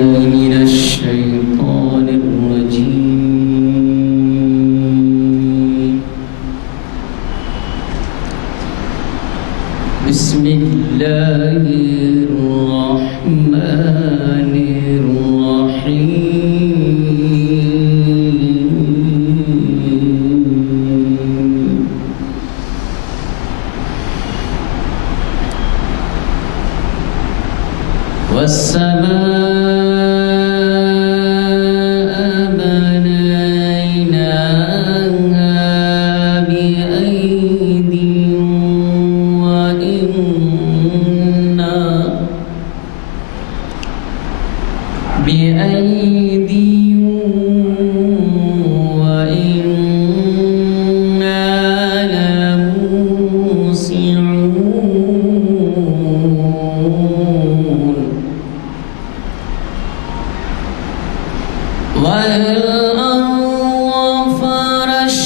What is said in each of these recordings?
من الشيطان الرجيم. بسم الله الرحمن الرحيم. والسماء بنيناها بأيد وإنا لموسعون. والأرض فرشناها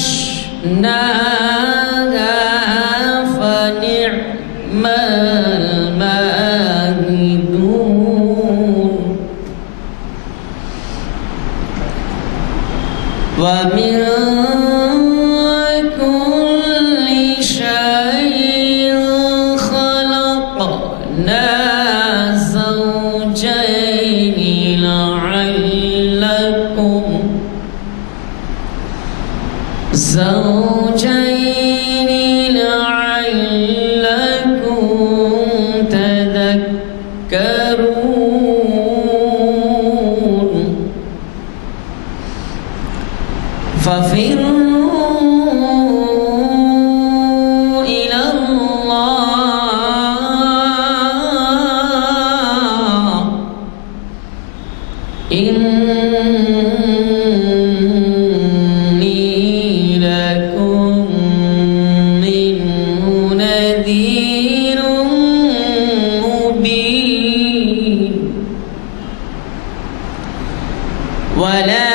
فنعم الماهدون. ومن كل شيء خلقنا زوجين لعلكم تذكرون. ففروا إلى الله إني لكم منه نذير مبين. ولا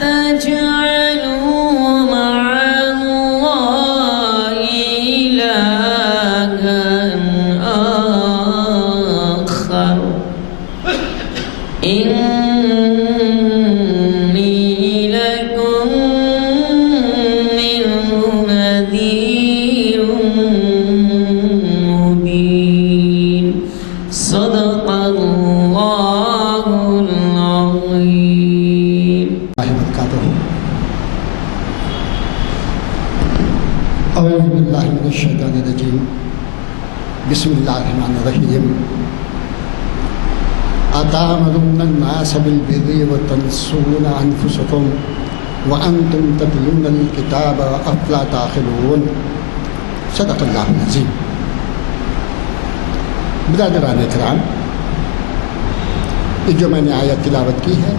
تجعلوا مع الله إلها آخر إني لكم منه نذير مبين. صدق الله العظيم. اعوذ باللہ من الشیطان الرجیم. بسم اللہ الرحمن الرحیم. أتأمرون الناس بالبر وتنسون أنفسكم وأنتم تتلون الكتاب أفلا تعقلون. صدق اللہ العظیم. برادران کرام، یہ جو میں نے آیت تلاوت کی ہے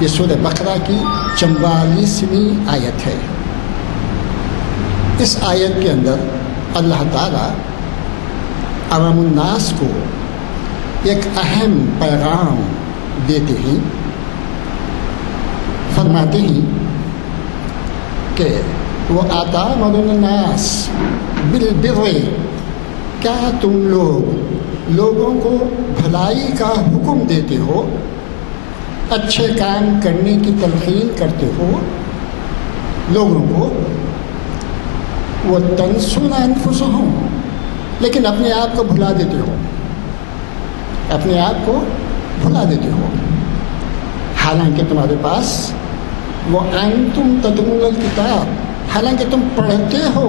یہ سورہ بقرہ کی 44ویں آیت ہے. اس آیت کے اندر اللہ تعالیٰ عوام الناس کو ایک اہم پیغام دیتے ہیں. فرماتے ہیں کہ وہ أَتَأْمُرُونَ النَّاسَ بِالْبِرِّ، کیا تم لوگوں کو بھلائی کا حکم دیتے ہو، اچھے کام کرنے کی تلقین کرتے ہو لوگوں کو. وَتَنْسُونَ أَنفُسَكُمْ، لیکن اپنے آپ کو بھلا دیتے ہو، اپنے آپ کو بھلا دیتے ہو، حالانکہ تمہارے پاس وَأَنْتُمْ تَتْلُونَ الْكِتَابَ، حالانکہ تم پڑھتے ہو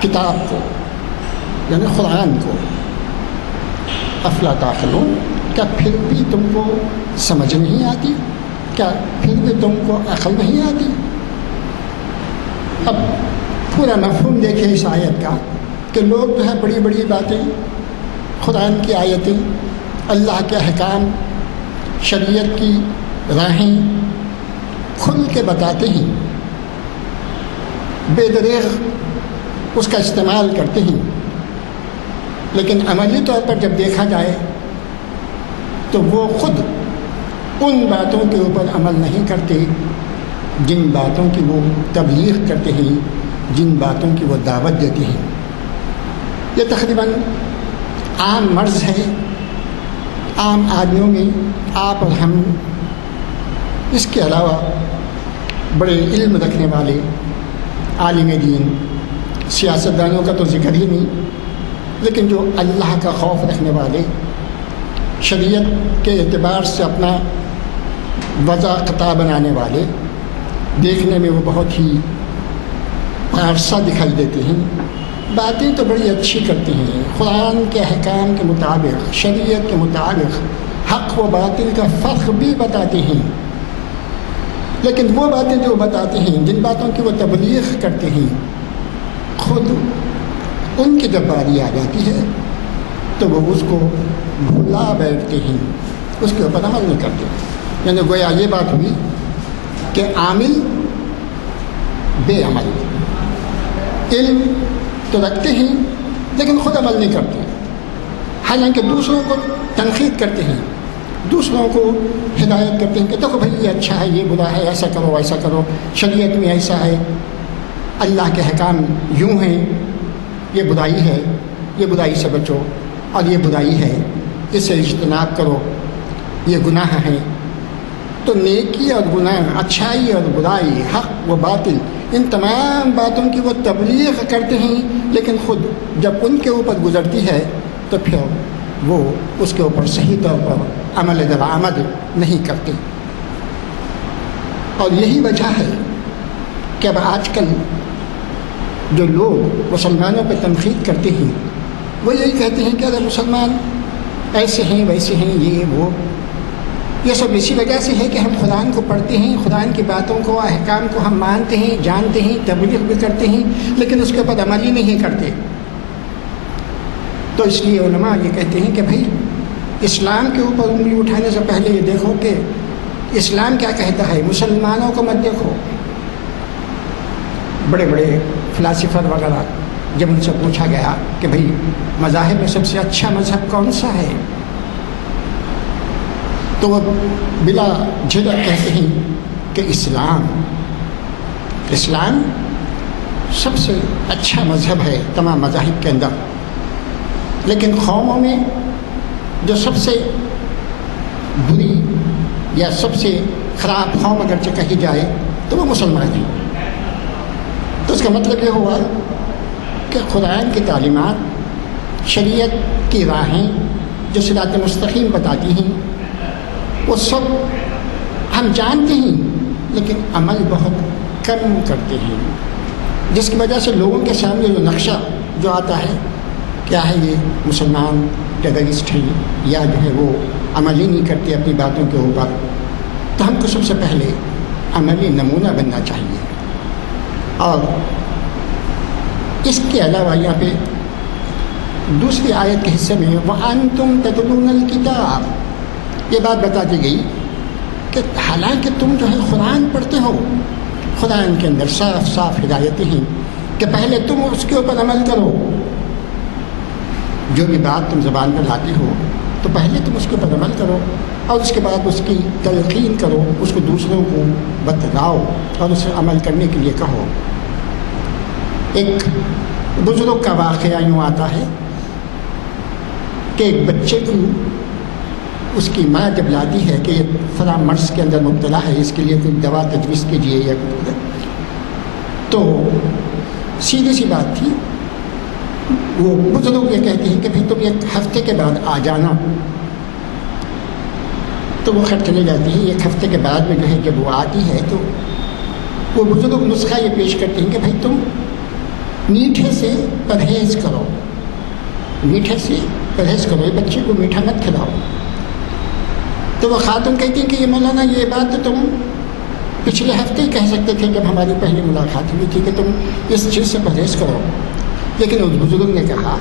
کتاب کو یعنی قرآن کو. افلا تعقلون، کیا پھر بھی تم کو سمجھ نہیں آتی؟ کیا پھر بھی تم کو عقل نہیں آتی؟ اب پورا مفہوم دیکھیں اس آیت کا کہ لوگ جو ہے بڑی بڑی باتیں، قرآن کی آیتیں، اللہ کے احکام، شریعت کی راہیں کھل کے بتاتے ہیں، بے دریغ اس کا استعمال کرتے ہیں، لیکن عملی طور پر جب دیکھا جائے تو وہ خود ان باتوں کے اوپر عمل نہیں کرتے جن باتوں کی وہ تبلیغ کرتے ہیں، جن باتوں کی وہ دعوت دیتے ہیں. یہ تقریباً عام مرض ہے عام آدمیوں میں آپ اور ہم، اس کے علاوہ بڑے علم رکھنے والے عالم دین، سیاستدانوں کا تو ذکر ہی نہیں، لیکن جو اللہ کا خوف رکھنے والے، شریعت کے اعتبار سے اپنا وضاقطہ بنانے والے، دیکھنے میں وہ بہت ہی فارسا دکھائی دیتے ہیں، باتیں تو بڑی اچھی کرتے ہیں، قرآن کے احکام کے مطابق، شریعت کے مطابق حق و باطل کا فرق بھی بتاتے ہیں، لیکن وہ باتیں جو بتاتے ہیں، جن باتوں کی وہ تبلیغ کرتے ہیں، خود ان کی جب باری آ جاتی ہے تو وہ اس کو بھلا بیٹھتے ہیں، اس کے اوپر عمل نہیں کرتے۔ یعنی گویا یہ بات ہوئی کہ عامل بے عمل، علم تو رکھتے ہیں لیکن خود عمل نہیں کرتے، حالانکہ دوسروں کو تنقید کرتے ہیں، دوسروں کو ہدایت کرتے ہیں کہ دیکھو بھائی یہ اچھا ہے، یہ برا ہے، ایسا کرو ایسا کرو، شریعت میں ایسا ہے، اللہ کے حکام یوں ہیں، یہ برائی ہے، یہ برائی سے بچو، اور یہ برائی ہے، اس سے اجتناب کرو، یہ گناہ ہے۔ تو نیکی اور گناہ، اچھائی اور برائی، حق و باطل، ان تمام باتوں کی وہ تبلیغ کرتے ہیں، لیکن خود جب ان کے اوپر گزرتی ہے تو پھر وہ اس کے اوپر صحیح طور پر عمل درآمد نہیں کرتے۔ اور یہی وجہ ہے کہ اب آج کل جو لوگ مسلمانوں پہ تنقید کرتے ہیں وہ یہی کہتے ہیں کہ اگر مسلمان ایسے ہیں ویسے ہیں، یہ سب اسی وجہ سے ہے کہ ہم قرآن کو پڑھتے ہیں، قرآن کی باتوں کو، احکام کو ہم مانتے ہیں، جانتے ہیں، تبلیغ بھی کرتے ہیں، لیکن اس کے اوپر عمل ہی نہیں کرتے۔ تو اس لیے علماء یہ کہتے ہیں کہ بھائی اسلام کے اوپر انگلی اٹھانے سے پہلے یہ دیکھو کہ اسلام کیا کہتا ہے، مسلمانوں کو مت دیکھو۔ بڑے بڑے فلاسفر وغیرہ جب ان سے پوچھا گیا کہ بھائی مذاہب میں سب سے اچھا مذہب کون سا ہے، تو وہ بلا جھجک کہتے ہیں کہ اسلام سب سے اچھا مذہب ہے تمام مذاہب کے اندر، لیکن قوموں میں جو سب سے بری یا سب سے خراب قوم اگرچہ کہی جائے تو وہ مسلمان ہیں۔ تو اس کا مطلب یہ ہوا کہ قرآن کی تعلیمات، شریعت کی راہیں جو صراط مستقیم بتاتی ہیں، وہ سب ہم جانتے ہیں لیکن عمل بہت کم کرتے ہیں، جس کی وجہ سے لوگوں کے سامنے جو نقشہ جو آتا ہے کیا ہے، یہ مسلمان ٹیررسٹ ہیں یا جو ہے وہ عمل ہی نہیں کرتے اپنی باتوں کے اوپر۔ تو ہم کو سب سے پہلے عملی نمونہ بننا چاہیے۔ اور اس کے علاوہ یہاں پہ دوسری آیت کے حصے میں وَأَنْتُمْ تَتْلُونَ الْكِتَابَ، یہ بات بتا دی گئی کہ حالانکہ تم جو ہے قرآن پڑھتے ہو، قرآن کے اندر صاف صاف ہدایتیں ہیں کہ پہلے تم اس کے اوپر عمل کرو، جو بھی بات تم زبان میں لاتے ہو تو پہلے تم اس کے اوپر عمل کرو، اور اس کے بعد اس کی تلقین کرو، اس کو دوسروں کو بتلاؤ اور اسے عمل کرنے کے لیے کہو۔ ایک بزرگ کا واقعہ یوں آتا ہے کہ ایک بچے کو اس کی ماں جب لاتی ہے کہ یہ فلاں مرض کے اندر مبتلا ہے، اس کے لیے کوئی دوا تجویز کیجیے یا کچھ، تو سیدھی سی بات تھی، وہ بزرگ یہ کہتے ہیں کہ پھر تم ایک ہفتے کے بعد آ جانا، تو وہ خیر چلے جاتی ہے۔ ایک ہفتے کے بعد میں جو ہے جب وہ آتی ہے تو وہ بزرگ نسخہ یہ پیش کرتے ہیں کہ بھائی تم میٹھے سے پرہیز کرو، میٹھے سے پرہیز کرو، یہ بچے کو میٹھا مت کھلاؤ۔ تو وہ خاتون کہتی ہیں کہ یہ مولانا یہ بات تو تم پچھلے ہفتے ہی کہہ سکتے تھے جب ہماری پہلی ملاقات ہوئی تھی کہ تم اس چیز سے پرہیز کرو، لیکن اس بزرگ نے کہا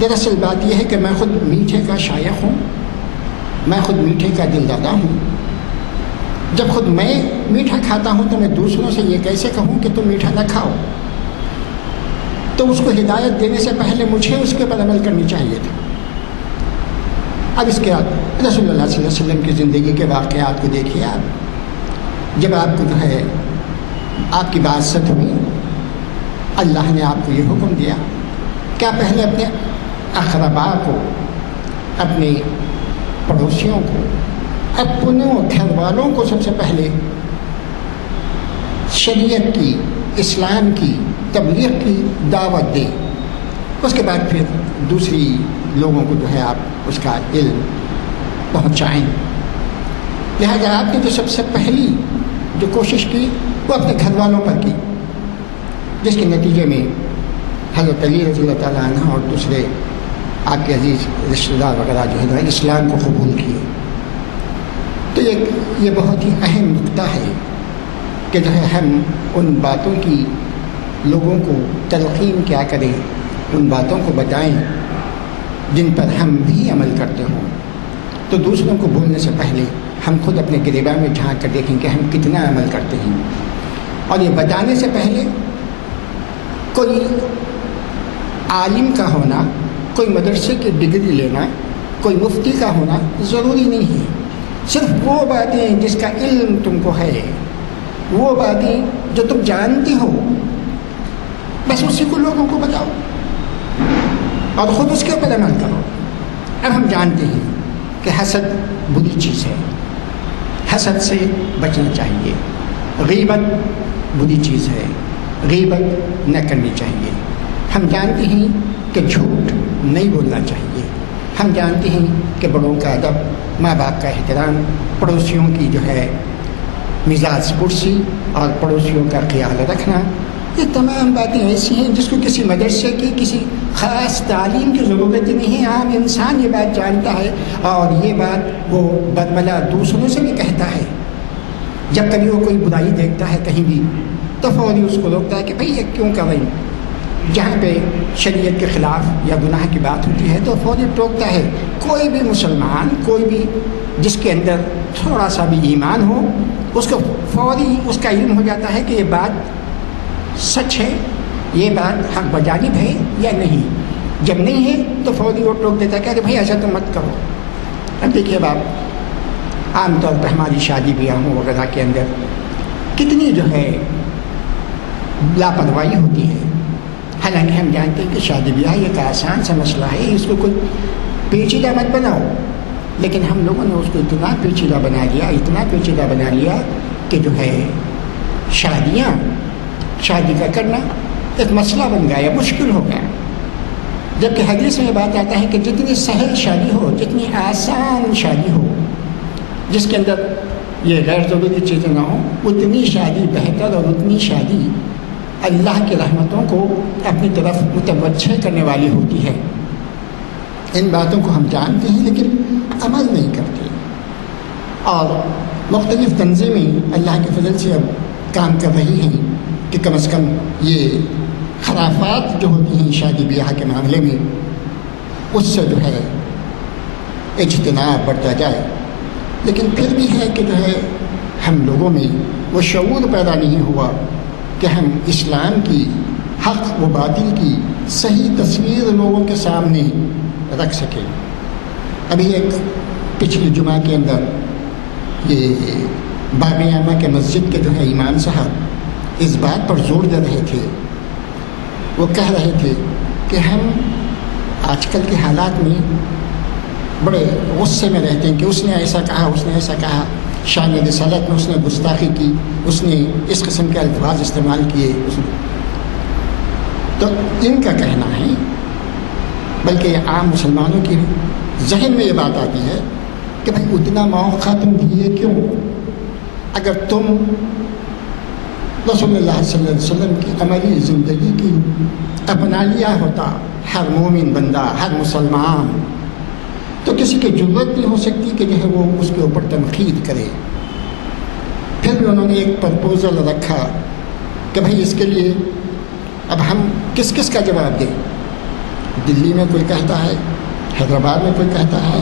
دراصل بات یہ ہے کہ میں خود میٹھے کا شائق ہوں، میں خود میٹھے کا دل دادا ہوں، جب خود میں میٹھا کھاتا ہوں تو میں دوسروں سے یہ کیسے کہوں کہ تم میٹھا نہ کھاؤ؟ تو اس کو ہدایت دینے سے پہلے مجھے اس کے پر عمل کرنی چاہیے تھا۔ اب اس کے بعد رسول اللہ صلی اللہ علیہ وسلم کی زندگی کے واقعات کو دیکھیے آپ، جب آپ کو جو ہے آپ کی بعثت ہوئی، اللہ نے آپ کو یہ حکم دیا کہ آپ پہلے اپنے اقرباء کو، اپنے پڑوسیوں کو، اپنوں گھر والوں کو سب سے پہلے شریعت کی، اسلام کی تبلیغ کی دعوت دے، اس کے بعد پھر دوسری لوگوں کو جو ہے آپ اس کا علم پہنچائیں۔ لہذا آپ نے جو سب سے پہلی جو کوشش کی وہ اپنے گھر والوں پر کی، جس کے نتیجے میں حضرت علی رضی اللہ تعالیٰ عنہ اور دوسرے آپ کے عزیز رشتہ دار وغیرہ جو ہے اسلام کو قبول کیے۔ تو یہ بہت ہی اہم نقطہ ہے کہ جو ہے ہم ان باتوں کی لوگوں کو تلقین کیا کریں، ان باتوں کو بتائیں جن پر ہم بھی عمل کرتے ہوں۔ تو دوسروں کو بولنے سے پہلے ہم خود اپنے گریبان میں جھانک کر دیکھیں کہ ہم کتنا عمل کرتے ہیں، اور یہ بتانے سے پہلے کوئی عالم کا ہونا، کوئی مدرسے کی ڈگری لینا، کوئی مفتی کا ہونا ضروری نہیں ہے۔ صرف وہ باتیں جس کا علم تم کو ہے، وہ باتیں جو تم جانتے ہو، بس اسی کو لوگوں کو بتاؤ اور خود اس کے اوپر عمل کرو۔ اب ہم جانتے ہیں کہ حسد بری چیز ہے، حسد سے بچنا چاہیے، غیبت بری چیز ہے، غیبت نہ کرنی چاہیے۔ ہم جانتے ہیں کہ جھوٹ نہیں بولنا چاہیے، ہم جانتے ہیں کہ بڑوں کا ادب، ماں باپ کا احترام، پڑوسیوں کی جو ہے مزاج پرسی اور پڑوسیوں کا خیال رکھنا، یہ تمام باتیں ایسی ہیں جس کو کسی مدرسے کی، کسی خاص تعلیم کی ضرورت نہیں ہے۔ عام انسان یہ بات جانتا ہے، اور یہ بات وہ برملا دوسروں سے بھی کہتا ہے۔ جب کبھی وہ کوئی برائی دیکھتا ہے کہیں بھی تو فوری اس کو روکتا ہے کہ بھئی یہ کیوں کر رہی، جہاں پہ شریعت کے خلاف یا گناہ کی بات ہوتی ہے تو فوری ٹوکتا ہے۔ کوئی بھی مسلمان، کوئی بھی جس کے اندر تھوڑا سا بھی ایمان ہو، اس کو فوری اس کا علم ہو جاتا ہے کہ یہ بات سچ ہے، یہ بات حق بجانب ہے یا نہیں۔ جب نہیں ہے تو فوری وہ ٹوک دیتا ہے کہ ارے بھائی ایسا تو مت کرو۔ اب دیکھیے باپ، عام طور پہ ہماری شادی بیاہوں وغیرہ کے اندر کتنی جو ہے لاپرواہی ہوتی ہے، حالانکہ ہم جانتے ہیں کہ شادی بیاہ ایک آسان سا مسئلہ ہے، اس کو کوئی پیچیدہ مت بناؤ، لیکن ہم لوگوں نے اس کو اتنا پیچیدہ بنا لیا، اتنا پیچیدہ بنا لیا کہ جو ہے شادی کا کرنا ایک مسئلہ بن گیا، مشکل ہو گیا۔ جبکہ حدیث میں یہ بات آتا ہے کہ جتنی سہل شادی ہو، جتنی آسان شادی ہو، جس کے اندر یہ غیر ضروری چیزیں نہ ہوں، اتنی شادی بہتر اور اتنی شادی اللہ کی رحمتوں کو اپنی طرف متوجہ کرنے والی ہوتی ہے۔ ان باتوں کو ہم جانتے ہیں لیکن عمل نہیں کرتے، اور مختلف تنظیمیں اللہ کے فضل سے اب کام کر رہی ہیں کہ کم از کم یہ خرافات جو ہوتی ہیں شادی بیاہ کے معاملے میں، اس سے جو ہے اجتناب بڑھتا جائے۔ لیکن پھر بھی ہے کہ جو ہے ہم لوگوں میں وہ شعور پیدا نہیں ہوا کہ ہم اسلام کی، حق و باطل کی صحیح تصویر لوگوں کے سامنے رکھ سکیں۔ ابھی ایک پچھلی جمعہ کے اندر یہ باب عامہ کے مسجد کے جو ہے امام صاحب اس بات پر زور دے رہے تھے، وہ کہہ رہے تھے کہ ہم آج کل کے حالات میں بڑے غصے میں رہتے ہیں کہ اس نے ایسا کہا، اس نے ایسا کہا، شان رسالت میں اس نے گستاخی کی، اس نے اس قسم کے الفاظ استعمال کیے۔ تو ان کا کہنا ہے، بلکہ عام مسلمانوں کی ذہن میں یہ بات آتی ہے کہ بھائی اتنا موقع تم دیے کیوں؟ اگر تم رسول اللہ صلی اللہ علیہ وسلم کی عملی زندگی کی اپنا لیا ہوتا ہر مومن بندہ، ہر مسلمان، تو کسی کی ضرورت نہیں ہو سکتی کہ جو ہے وہ اس کے اوپر تنقید کرے۔ پھر بھی انہوں نے ایک پرپوزل رکھا کہ بھائی اس کے لیے اب ہم کس کس کا جواب دیں؟ دلی میں کوئی کہتا ہے، حیدرآباد میں کوئی کہتا ہے،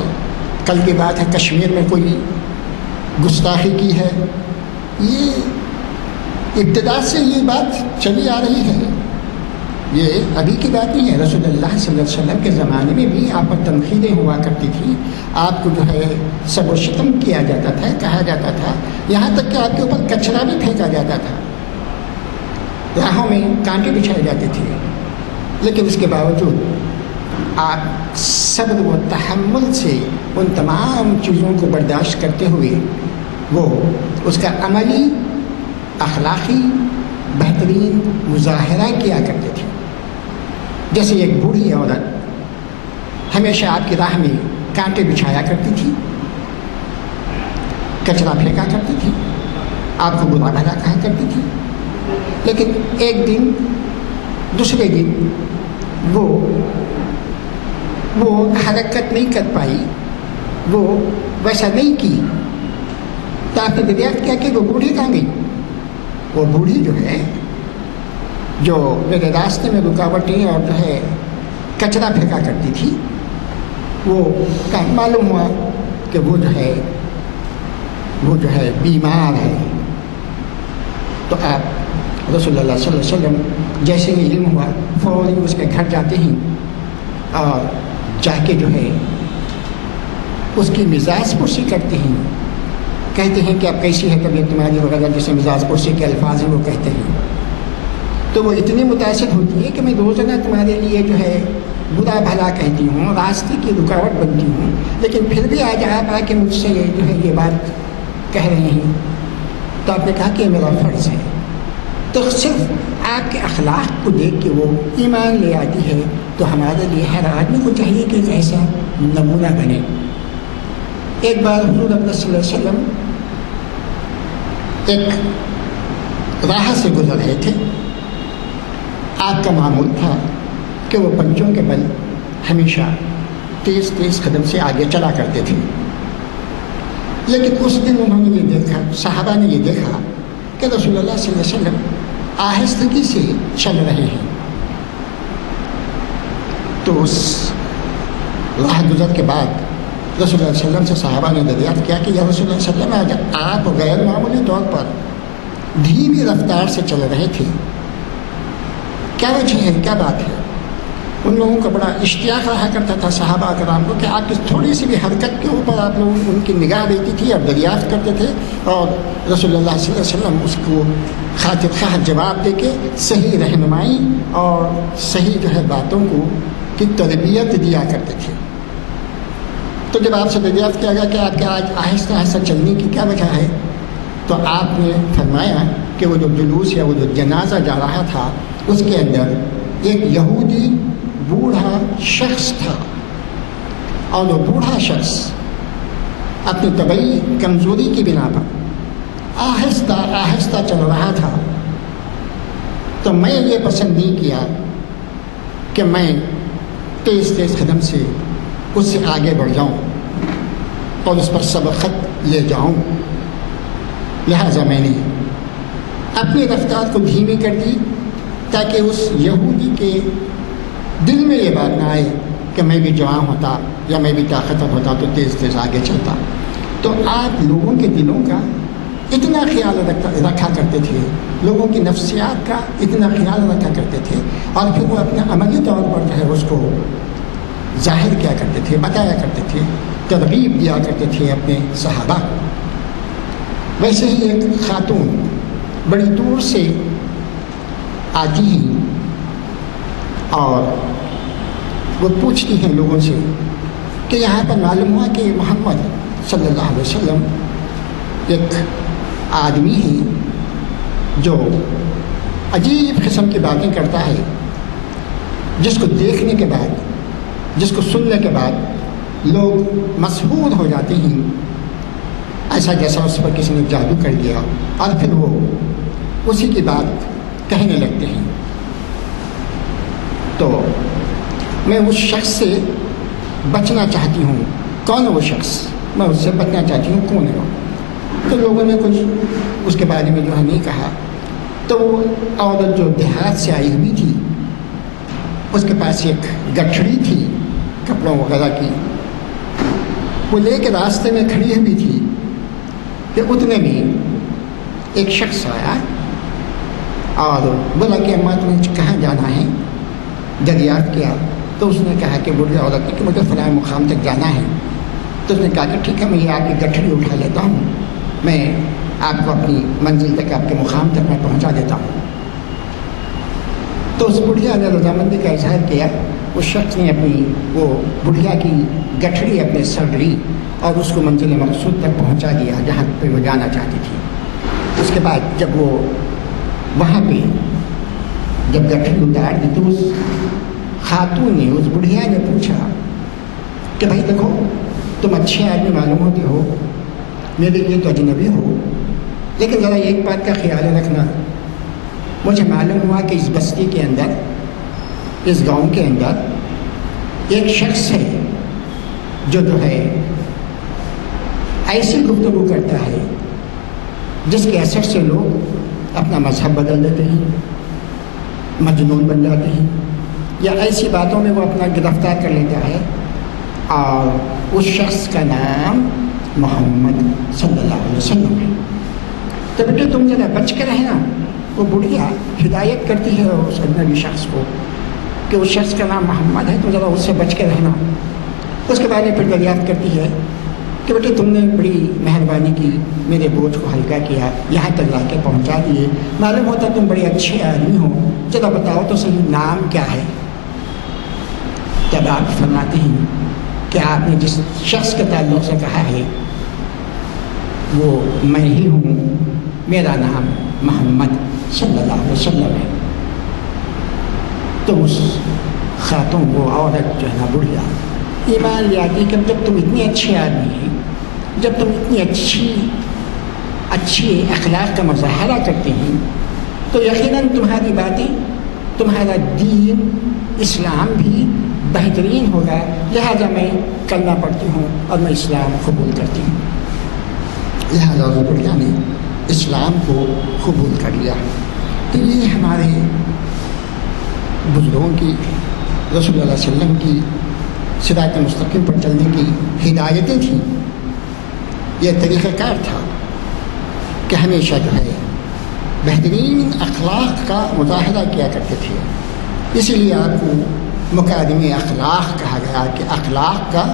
کل کی بات ہے کشمیر میں کوئی گستاخی کی ہے۔ یہ ابتدا سے یہ بات چلی آ رہی ہے، یہ ابھی کی بات نہیں ہے۔ رسول اللہ صلی اللہ علیہ وسلم کے زمانے میں بھی آپ پر تنقیدیں ہوا کرتی تھیں، آپ کو جو ہے سب و شتم کیا جاتا تھا، کہا جاتا تھا، یہاں تک کہ آپ کے اوپر کچرا بھی پھینکا جاتا تھا، راہوں میں کانٹے بچھائے جاتے تھے۔ لیکن اس کے باوجود آپ صبر و تحمل سے ان تمام چیزوں کو برداشت کرتے ہوئے وہ اس کا عملی اخلاقی بہترین مظاہرہ کیا کرتے تھے. جیسے ایک بوڑھی عورت ہمیشہ آپ کی راہ میں کانٹے بچھایا کرتی تھی، کچرا پھینکا کرتی تھی، آپ کو برا بھلا کہا کرتی تھی، لیکن ایک دن دوسرے دن وہ حرکت نہیں کر پائی، وہ ویسا نہیں کی. تو آپ نے دریافت کیا کہ وہ بوڑھی کہاں گئی؟ وہ بوڑھی جو ہے، جو میرے راستے میں رکاوٹیں اور جو ہے کچرا پھینکا کرتی تھی، وہ معلوم ہوا کہ وہ جو ہے بیمار ہے. تو آپ رسول اللہ صلی اللہ علیہ وسلم جیسے ہی علم ہوا فوری اس کے گھر جاتے ہیں اور جا کے جو ہے اس کی مزاج پرسی کرتے ہیں، کہتے ہیں کہ اب کیسی ہے طبیعت تمہاری وغیرہ، جیسے مزاج پرسی کے الفاظ ہیں وہ کہتے ہیں. تو وہ اتنی متاثر ہوتی ہے کہ میں روزانہ تمہارے لیے جو ہے برا بھلا کہتی ہوں، راستے کی رکاوٹ بنتی ہوں، لیکن پھر بھی آج آپ آ کے مجھ سے جو ہے یہ بات کہہ رہے ہیں. تو آپ نے کہا کہ یہ میرا فرض ہے. تو صرف آپ کے اخلاق کو دیکھ کے وہ ایمان لے آتی ہے. تو ہمارے لیے ہر آدمی کو چاہیے کہ ایسا نمونہ بنے. ایک بار حضور اکرم صلی اللہ علیہ وسلم ایک راہ سے گزر رہے تھے. آپ کا معمول تھا کہ وہ پنجوں کے بل ہمیشہ تیز تیز قدم سے آگے چلا کرتے تھے. لیکن اس دن انہوں نے یہ دیکھا، صحابہ نے یہ دیکھا کہ رسول اللہ صلی اللہ علیہ وسلم آہستگی سے چل رہے ہیں. تو اس راہ گزر کے بعد رسول اللہ علیہ وسلم سے صحابہ نے دریافت کیا کہ یا رسول اللہ صلی اللہ علیہ وسلم آپ غیر معمولی طور پر دھیمی رفتار سے چل رہے تھے، کیا وجہ ہے، کیا بات ہے؟ ان لوگوں کا بڑا اشتیاق رہا کرتا تھا صحابہ کرام کو کہ آپ کی تھوڑی سی بھی حرکت کے اوپر آپ لوگ ان کی نگاہ دیتی تھی اور دریافت کرتے تھے، اور رسول اللہ صلی اللہ علیہ وسلم اس کو خاطر خواہ جواب دے کے صحیح رہنمائی اور صحیح جو ہے باتوں کو کی تربیت دیا کرتے تھے. تو جب آپ سے دریافت کیا گیا کہ آپ کے آج آہستہ آہستہ چلنے کی کیا وجہ ہے، تو آپ نے فرمایا کہ وہ جو جلوس یا وہ جو جنازہ جا رہا تھا اس کے اندر ایک یہودی بوڑھا شخص تھا، اور وہ بوڑھا شخص اپنی طبعی کمزوری کی بنا پر آہستہ آہستہ چل رہا تھا. تو میں یہ پسند نہیں کیا کہ میں تیز تیز قدم سے اس سے آگے بڑھ جاؤں اور اس پر سبقت لے جاؤں. لہٰذا میں نے اپنی رفتار کو دھیمی کر دی تاکہ اس یہودی کے دل میں یہ بات نہ آئے کہ میں بھی جوان ہوتا یا میں بھی طاقتور ہوتا تو تیز تیز آگے چلتا. تو آپ لوگوں کے دلوں کا اتنا خیال رکھا کرتے تھے، لوگوں کی نفسیات کا اتنا خیال رکھا کرتے تھے، اور پھر وہ اپنے عملی طور پر جو ہے اس کو ظاہر کیا کرتے تھے، بتایا کرتے تھے، ترغیب دیا کرتے تھے اپنے صحابہ کو. ویسے ہی ایک خاتون بڑی دور سے آتی ہیں اور وہ پوچھتی ہیں لوگوں سے کہ یہاں پر معلوم ہوا کہ محمد صلی اللہ علیہ وسلم ایک آدمی ہے جو عجیب قسم کی باتیں کرتا ہے، جس کو دیکھنے کے بعد، جس کو سننے کے بعد لوگ مسحور ہو جاتے ہیں، ایسا جیسا اس پر کسی نے جادو کر دیا، اور پھر وہ اسی کی بات کہنے لگتے ہیں. تو میں اس شخص سے بچنا چاہتی ہوں. کون ہے وہ شخص؟ میں اس سے بچنا چاہتی ہوں، کون ہے وہ؟ تو لوگوں نے کچھ اس کے بارے میں جو ہے نہیں کہا. تو وہ عورت جو دیہات سے آئی ہوئی تھی، اس کے پاس ایک گٹھڑی تھی کپڑوں وغیرہ کی، وہ لے کے راستے میں کھڑی ہوئی تھی کہ اتنے میں ایک شخص آیا اور بولا کہ اماں تمہیں کہاں جانا ہے؟ دریافت کیا تو اس نے کہا کہ بوڑھی عورت نے کہ مجھے فلاں مقام تک جانا ہے. تو اس نے کہا کہ ٹھیک ہے، میں یہ آپ کی گٹھڑی اٹھا لیتا ہوں، میں آپ کو اپنی منزل تک، آپ کے مقام تک میں پہنچا دیتا ہوں. تو اس بڑھیا نے رضامندی کا اظہار کیا اس شخص نے اپنی وہ بڑھیا کی گٹھڑی اپنے سر لی اور اس کو منزل مقصود تک پہنچا دیا جہاں پہ وہ جانا چاہتی تھی۔ اس کے بعد جب وہ وہاں پہ جب گٹھڑی اتار دی تو اس خاتون نے، اس بڑھیا نے پوچھا کہ بھائی دیکھو، تم اچھے آدمی معلوم ہوتے ہو، میرے لیے تو اجنبی ہو، لیکن ذرا ایک بات کا خیال رکھنا، مجھے معلوم ہوا کہ اس بستی کے اندر، اس گاؤں کے اندر ایک شخص ہے جو ہے ایسی گفتگو کرتا ہے جس کے اثر سے لوگ اپنا مذہب بدل دیتے ہیں، مجنون بن جاتے ہیں، یا ایسی باتوں میں وہ اپنا گرفتار کر لیتا ہے، اور اس شخص کا نام محمد صلی اللہ علیہ وسلم ہے۔ تو بیٹے تم ذرا بچ کے رہنا۔ وہ بڑھیا ہدایت کرتی ہے اس اجنبی شخص کو کہ اس شخص کا نام محمد ہے، تو ذرا اس سے بچ کے رہنا۔ اس کے بعد میں پھر دریافت کرتی ہے کہ بیٹے تم نے بڑی مہربانی کی، میرے بوجھ کو ہلکا کیا، یہاں تک لا کے پہنچا دیے، معلوم ہوتا تم بڑے اچھے آدمی ہو، ذرا بتاؤ تو صحیح نام کیا ہے؟ تب آپ فرماتے ہیں کہ آپ نے جس شخص کے تعلق سے کہا ہے وہ میں ہی ہوں، میرا نام محمد صلی اللہ علیہ وسلم ہے۔ تو اس خاتون وہ عورت جو ہے نا بڑھیا ایمان لے آتی کہ جب تم اتنے اچھے آدمی ہیں، جب تم اتنی اچھی اخلاق کا مظاہرہ کرتے ہیں، تو یقیناً تمہاری باتیں، تمہارا دین اسلام بھی بہترین ہوگا، لہذا میں کلمہ پڑھتی ہوں اور میں اسلام قبول کرتی ہوں۔ لہذا بڑھیا نے اسلام کو قبول کر لیا۔ تو یہ ہمارے بزرگوں کی، رسول اللہ علیہ وسلم کی صراط مستقیم پر چلنے کی ہدایتیں تھیں، یہ طریقہ کار تھا کہ ہمیشہ جو ہے بہترین اخلاق کا مظاہرہ کیا کرتے تھے۔ اسی لیے آپ کو مکارم اخلاق کہا گیا کہ اخلاق کا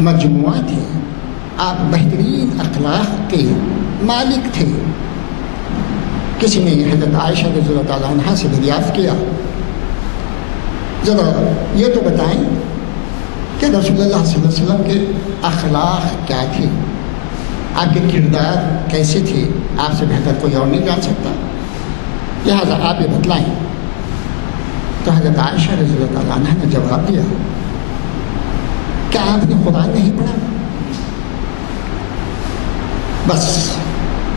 مجموعہ تھے، آپ بہترین اخلاق کے مالک تھے۔ کسی نے حضرت عائشہ رضی اللہ تعالیٰ عنہ سے دریافت کیا، ذرا یہ تو بتائیں کہ رسول اللہ صلی اللہ علیہ وسلم کے اخلاق کیا تھے، آپ کے کردار کیسے تھے، آپ سے بہتر کوئی اور نہیں جان سکتا، لہٰذا آپ یہ بتلائیں۔ تو حضرت عائشہ رضی اللہ تعالیٰ عنہ نے جواب دیا، کیا آپ نے قرآن نہیں پڑھا؟ بس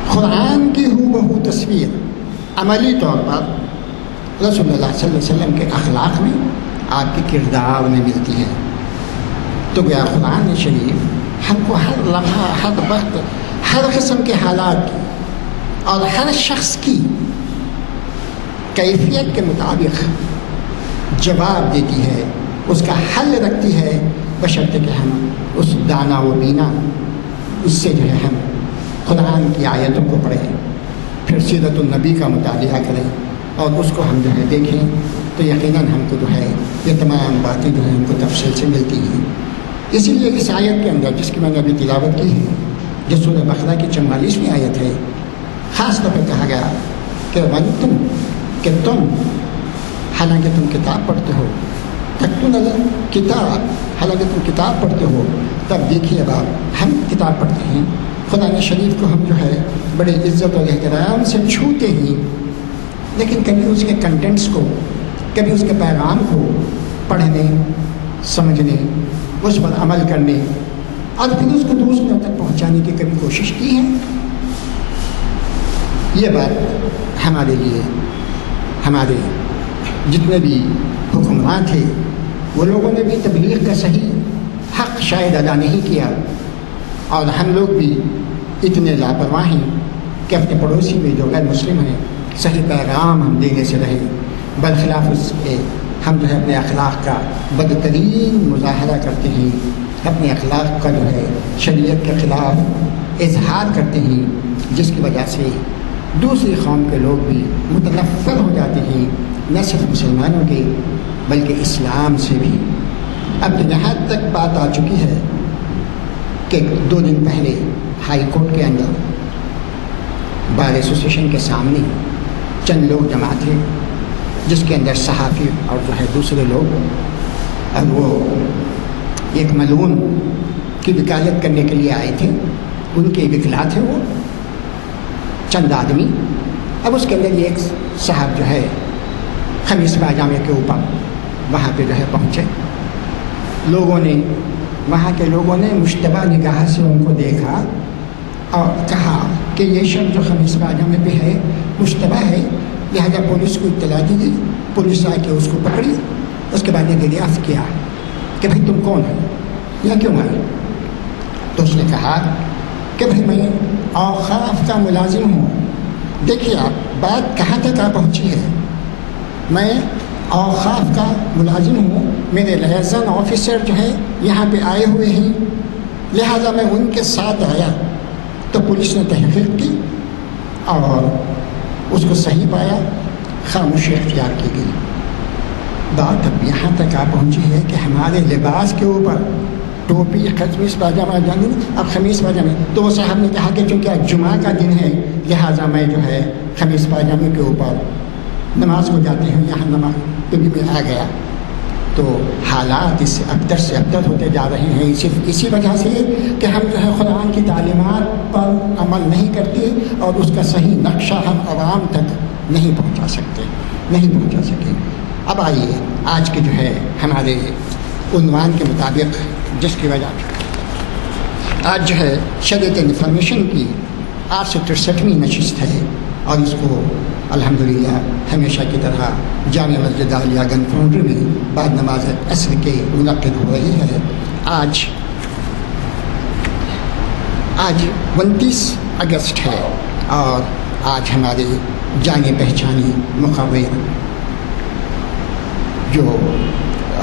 قرآن کی ہو بہو تصویر عملی طور پر رسول اللہ صلی اللہ علیہ وسلم کے اخلاق میں، آپ کے کردار میں ملتی ہے۔ تو گیا قرآن شریف ہم کو ہر لمحہ، ہر وقت، ہر قسم کے حالات کی اور ہر شخص کی کیفیت کے مطابق جواب دیتی ہے، اس کا حل رکھتی ہے، بشرطے کہ ہم اس دانا و بینا اس سے جو ہے ہم قرآن کی آیتوں کو پڑھیں، پھر سیرت النبی کا مطالعہ کریں اور اس کو ہم جو ہے دیکھیں، تو یقیناً ہم کو جو ہے یہ تمام باتیں جو ہیں ہم کو تفصیل سے ملتی ہیں۔ اسی لیے اس آیت کے اندر جس کی میں نے ابھی تلاوت کی ہے، جو سورہ بقرہ کی 44ویں آیت ہے، خاص طور پہ کہا گیا کہ وَأَنْتُمْ، کہ تم، حالانکہ تم کتاب پڑھتے ہو، تَتْلُونَ الْكِتَابَ، حالانکہ تم کتاب پڑھتے ہو، تب دیکھیے اب ہم کتاب پڑھتے ہیں، قرآن شریف کو ہم جو ہے بڑے عزت اور احترام سے چھوتے ہیں، لیکن کبھی اس کے کنٹینٹس کو، کبھی اس کے پیغام کو پڑھنے، سمجھنے، اس پر عمل کرنے اور پھر اس کو دوسروں تک پہنچانے کی کبھی کوشش کی ہے؟ یہ بات ہمارے لیے، ہمارے جتنے بھی حکمران تھے وہ لوگوں نے بھی تبلیغ کا صحیح حق شاید ادا نہیں کیا، اور ہم لوگ بھی اتنے لاپرواہ ہیں کہ اپنے پڑوسی میں جو غیر مسلم ہیں صحیح پیغام ہم دینے سے رہے، برخلاف اس کے ہم جو ہے اپنے اخلاق کا بدترین مظاہرہ کرتے ہیں، اپنے اخلاق کا جو ہے شریعت کے خلاف اظہار کرتے ہیں، جس کی وجہ سے دوسری قوم کے لوگ بھی متنفر ہو جاتے ہیں، نہ صرف مسلمانوں کے بلکہ اسلام سے بھی۔ اب تو یہاں تک بات آ چکی ہے کہ 2 دن پہلے ہائی کورٹ کے اندر بار ایسوسیشن کے سامنے چند لوگ جمع تھے، جس کے اندر صحافی اور جو ہے دوسرے لوگ اور وہ ایک ملعون کی وکالت کرنے کے لیے آئے تھے، ان کے وکلا تھے وہ چند آدمی۔ اب اس کے اندر ایک صاحب جو ہے خمیس پاجامے کے اوپر وہاں پہ جو ہے پہنچے، وہاں کے لوگوں نے مشتبہ نگاہ سے ان کو دیکھا اور کہا کہ یہ شخص جو خمیس پاجامے پہ ہے مشتبہ ہے، لہذا پولیس کو اطلاع دی گئی، پولیس آ کے اس کو پکڑی، اس کے بعد یہ دریافت کیا کہ بھائی تم کون ہو یا کیوں آئے؟ تو اس نے کہا کہ بھائی میں اوقاف کا ملازم ہوں۔ دیکھیے آپ بات کہاں تک آ پہنچی ہے، میں اوقاف کا ملازم ہوں، میرے لائزن آفیسر جو ہے یہاں پہ آئے ہوئے ہیں، لہٰذا میں ان کے ساتھ آیا۔ تو پولیس نے تحقیق کی اور اس کو صحیح پایا، خاموشی اختیار کی گئی۔ بات اب یہاں تک آ پہنچی ہے کہ ہمارے لباس کے اوپر ٹوپی، خمیس پاجامہ جانے، اب خمیس پاجامے، تو وہ صاحب نے کہا کہ چونکہ آج جمعہ کا دن ہے لہٰذا میں جو ہے خمیس پاجامے کے اوپر نماز کو جاتے ہیں، یہاں نماز پہ بھی میں آ گیا۔ تو حالات اس سے ابتر سے ابتر ہوتے جا رہے ہیں، صرف اسی وجہ سے کہ ہم جو ہے قرآن کی تعلیمات پر عمل نہیں کرتے اور اس کا صحیح نقشہ ہم عوام تک نہیں پہنچا سکے۔ اب آئیے آج کے جو ہے ہمارے عنوان کے مطابق، جس کی وجہ آج جو ہے شریعت انفارمیشن کی 863ویں نشست ہے اور اس کو الحمدللہ ہمیشہ کی طرح جامع مسجد عالیہ گن فاؤنڈری میں بعد نماز عصر کے منعقد ہو رہی ہے۔ آج 29 اگست ہے اور آج ہمارے جانے پہچانے مقرر جو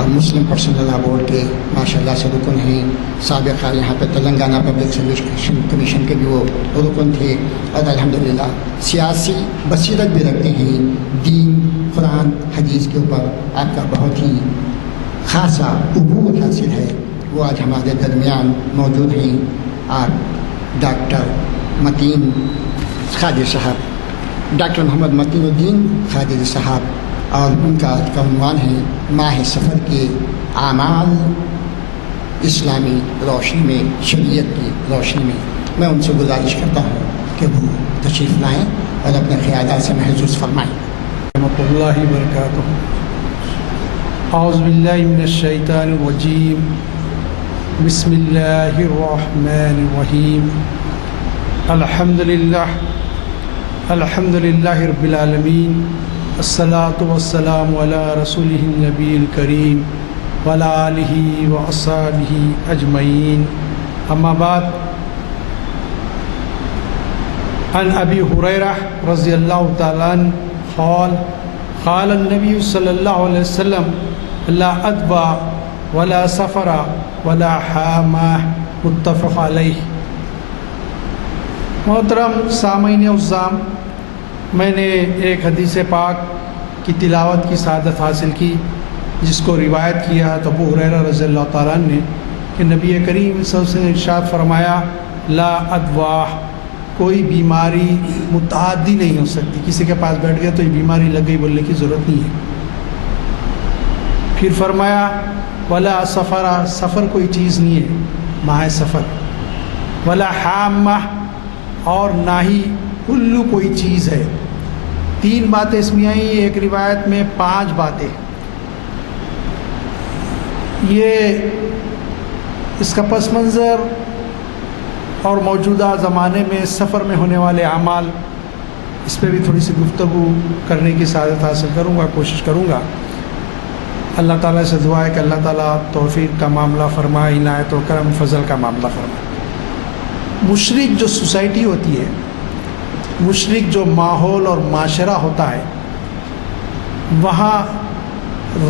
مسلم پرسنل لا بورڈ کے ماشاء اللہ سے رکن ہیں، سابقہ یہاں پہ تلنگانہ پبلک سروس کمیشن کے بھی وہ رکن تھے اور الحمدللہ سیاسی بصیرت بھی رکھتے ہیں، دین قرآن حدیث کے اوپر آپ کا بہت ہی خاصا عبور حاصل ہے، وہ آج ہمارے درمیان موجود ہیں۔ آپ ڈاکٹر متین خادر صاحب، ڈاکٹر محمد متین الدین خادر صاحب، اور ان کا آج کا عنوان ہے ماہ سفر کے اعمال اسلامی روشنی میں، شریعت کی روشنی میں۔ میں ان سے گزارش کرتا ہوں کہ وہ تشریف لائیں اور اپنے خیالات سے محظوظ فرمائیں۔ رحمۃ اللہ وبرکاتہ۔ اعوذ باللہ من الشیطان الرجیم، بسم اللہ الرحمن الرحیم، الحمد للہ رب العالمین، الصلاة والسلام علی رسولہ النبی الکریم وعلی آلہ واصحابہ اجمعین، اما بعد۔ عن ابی ہریرہ رضی اللہ تعالیٰ عنہ قال النبی صلی اللہ علیہ وسلم لا ادوى ولا سفر ولا حامہ، متفق علیہ۔ محترم سامعین عظام، میں نے ایک حدیث پاک کی تلاوت کی سعادت حاصل کی، جس کو روایت کیا تو ابو ہریرہ رضی اللہ تعالیٰ عنہ نے کہ نبی کریم صلی اللہ علیہ وسلم نے ارشاد فرمایا لا ادواہ، کوئی بیماری متعدی نہیں ہو سکتی، کسی کے پاس بیٹھ گیا تو یہ بیماری لگ گئی بولنے کی ضرورت نہیں ہے۔ پھر فرمایا ولا سفر، سفر کوئی چیز نہیں ہے، ماہ سفر، ولا حامہ، اور نہ ہی الو کوئی چیز ہے۔ 3 باتیں اس میں آئیں، ایک روایت میں 5 باتیں۔ یہ اس کا پس منظر اور موجودہ زمانے میں سفر میں ہونے والے اعمال، اس پہ بھی تھوڑی سی گفتگو کرنے کی سعادت حاصل کروں گا، کوشش کروں گا۔ اللہ تعالیٰ سے دعا ہے کہ اللہ تعالیٰ توفیق کا معاملہ فرمائے، عنایت و کرم فضل کا معاملہ فرمائے۔ مشرق جو سوسائٹی ہوتی ہے، مشرق جو ماحول اور معاشرہ ہوتا ہے، وہاں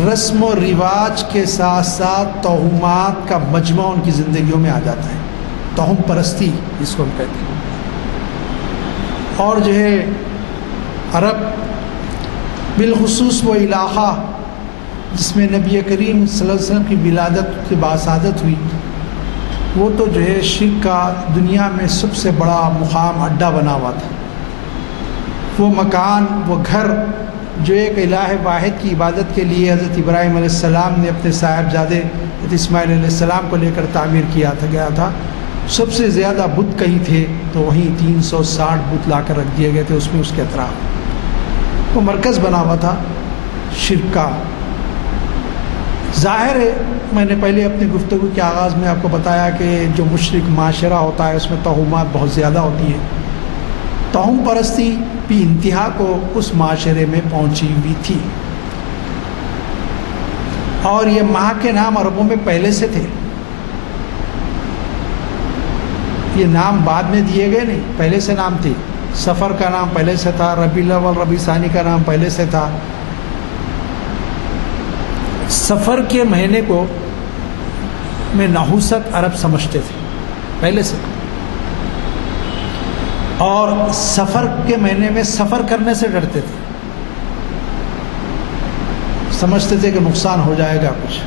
رسم و رواج کے ساتھ ساتھ توہمات کا مجمع ان کی زندگیوں میں آ جاتا ہے، توہم پرستی جس کو ہم کہتے ہیں۔ اور جو ہے عرب بالخصوص وہ علاقہ جس میں نبی کریم صلی اللہ علیہ وسلم کی ولادت کی باسعادت ہوئی، وہ تو جو ہے شرک کا دنیا میں سب سے بڑا مقام اڈا بنا ہوا تھا۔ وہ مکان، وہ گھر جو ایک الہ واحد کی عبادت کے لیے حضرت ابراہیم علیہ السلام نے اپنے صاحبزادے حضرت اسماعیل علیہ السلام کو لے کر تعمیر کیا گیا تھا، سب سے زیادہ بت کہیں تھے تو وہیں 360 بت لا کر رکھ دیے گئے تھے اس میں، اس کے اطراف وہ مرکز بنا ہوا تھا شرک کا۔ ظاہر ہے میں نے پہلے اپنی گفتگو کے آغاز میں آپ کو بتایا کہ جو مشرک معاشرہ ہوتا ہے اس میں توہمات بہت زیادہ ہوتی ہیں، توہم پرستی بھی انتہا کو اس معاشرے میں پہنچی ہوئی تھی، اور یہ ماہ کے نام عربوں میں پہلے سے تھے، یہ نام بعد میں دیے گئے نہیں، پہلے سے نام تھے۔ سفر کا نام پہلے سے تھا، ربیع الاول ربیع ثانی کا نام پہلے سے تھا۔ سفر کے مہینے کو میں نحوست عرب سمجھتے تھے پہلے سے، اور سفر کے مہینے میں سفر کرنے سے ڈرتے تھے، سمجھتے تھے کہ نقصان ہو جائے گا کچھ،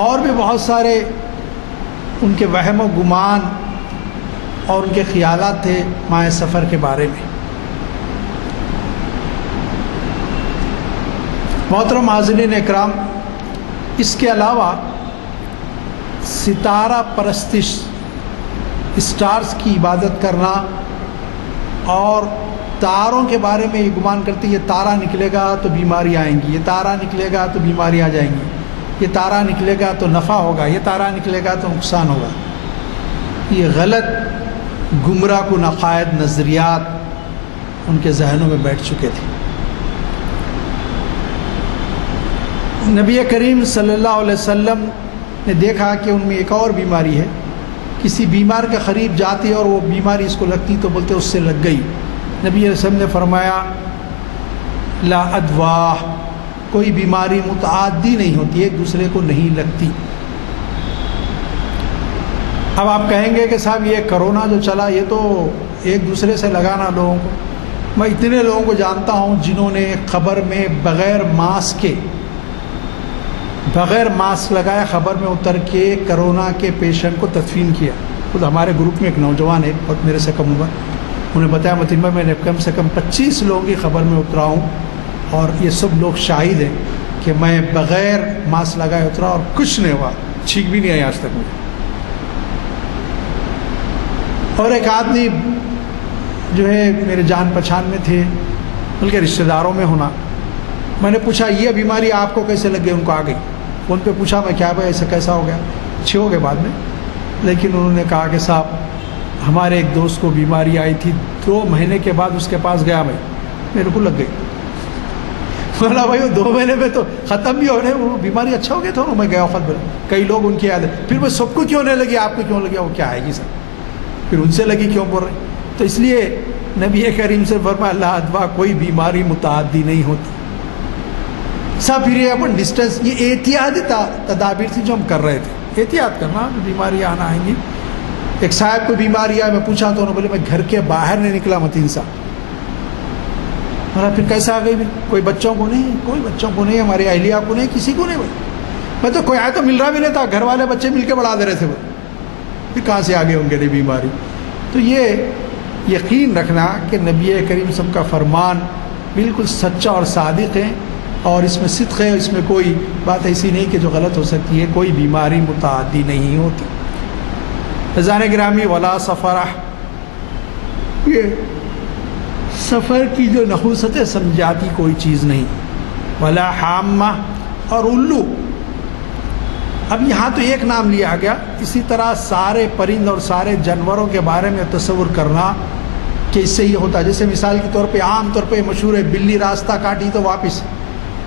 اور بھی بہت سارے ان کے وہم و گمان اور ان کے خیالات تھے ماہ سفر کے بارے میں۔ محترم حاضرین اکرام، اس کے علاوہ ستارہ پرستش، اسٹارز کی عبادت کرنا، اور تاروں کے بارے میں یہ گمان کرتے یہ تارہ نکلے گا تو بیماری آئیں گی، یہ تارہ نکلے گا تو بیماری آ جائیں گی، یہ تارہ نکلے گا تو نفع ہوگا، یہ تارہ نکلے گا تو نقصان ہوگا۔ یہ غلط گمراہ کن عقائد، نظریات ان کے ذہنوں میں بیٹھ چکے تھے۔ نبی کریم صلی اللہ علیہ وسلم نے دیکھا کہ ان میں ایک اور بیماری ہے، کسی بیمار کے قریب جاتے اور وہ بیماری اس کو لگتی تو بولتے اس سے لگ گئی۔ نبی علیہ وسلم نے فرمایا لا ادواہ، کوئی بیماری متعدی نہیں ہوتی، ایک دوسرے کو نہیں لگتی۔ اب آپ کہیں گے کہ صاحب یہ کرونا جو چلا یہ تو ایک دوسرے سے لگانا لوگوں کو، میں اتنے لوگوں کو جانتا ہوں جنہوں نے خبر میں بغیر ماسک کے، بغیر ماسک لگائے خبر میں اتر کے کرونا کے پیشنٹ کو تدفین کیا۔ خود ہمارے گروپ میں ایک نوجوان ہے، بہت میرے سے کم عمر، انہیں بتایا متنبہ میں نے کم سے کم 25 لوگوں کی خبر میں اترا ہوں، اور یہ سب لوگ شاہد ہیں کہ میں بغیر ماسک لگائے اترا اور کچھ نہیں ہوا، چھینک بھی نہیں آئی آج تک مجھے۔ اور ایک آدمی جو ہے میرے جان پہچان میں تھے، بلکہ رشتہ داروں میں ہونا، میں نے پوچھا یہ بیماری آپ کو کیسے لگ گئی؟ ان کو آ گئی۔ ان پہ پوچھا میں کیا بھائی ایسا کیسا ہو گیا؟ اچھے ہو گئے بعد میں، لیکن انہوں نے کہا کہ صاحب ہمارے ایک دوست کو بیماری آئی تھی، 2 مہینے کے بعد اس کے پاس گیا میں، میرے کو لگ گئی۔ بولا بھائی وہ 2 مہینے میں تو ختم بھی ہو رہے، وہ بیماری اچھا ہو گیا تھا، میں گیا وقت بولا کئی لوگ ان کی یاد ہے، پھر میں سب کو کیوں نہیں لگی آپ کو کیوں لگی؟ وہ کیا آئے گی سر، پھر ان سے لگی کیوں بول رہے؟ تو اس لیے نبی کریم سے فرمایا اللہ ادوا، کوئی بیماری متعدی نہیں ہوتی۔ سب پھر یہ اپن ڈسٹینس، یہ احتیاطی تدابیر تھی جو ہم کر رہے تھے، احتیاط کرنا، بیماری آنا آئیں گی۔ ایک صاحب کو بیماری آئی، میں پوچھا تو انہوں نے بولے میں گھر کے باہر نہیں نکلا متین صاحب۔ پھر کیسا آ گئی بھی؟ کوئی بچوں کو نہیں، کوئی بچوں کو نہیں، ہماری اہلیہ کو نہیں، کسی کو نہیں بھائی، میں تو کوئی آیا تو مل رہا بھی نہیں تھا، گھر والے بچے مل کے بڑھا دے رہے تھے، پھر کہاں سے آگے ان کے لیے بیماری؟ تو یہ یقین رکھنا کہ نبی کریم صلی اللہ علیہ وسلم کا فرمان بالکل سچا اور صادق ہے، اور اس میں صدق ہے، اس میں کوئی بات ایسی نہیں کہ جو غلط ہو سکتی ہے، کوئی بیماری متعدی نہیں ہوتی۔ عزیزان گرامی، ولا سفرہ، یہ سفر کی جو نحوست ہے سمجھاتی کوئی چیز نہیں، ولا حامہ، اور الو، اب یہاں تو ایک نام لیا گیا، اسی طرح سارے پرند اور سارے جانوروں کے بارے میں تصور کرنا کہ اس سے یہ ہوتا ہے، جیسے مثال کے طور پہ عام طور پہ مشہور ہے بلی راستہ کاٹی تو واپس،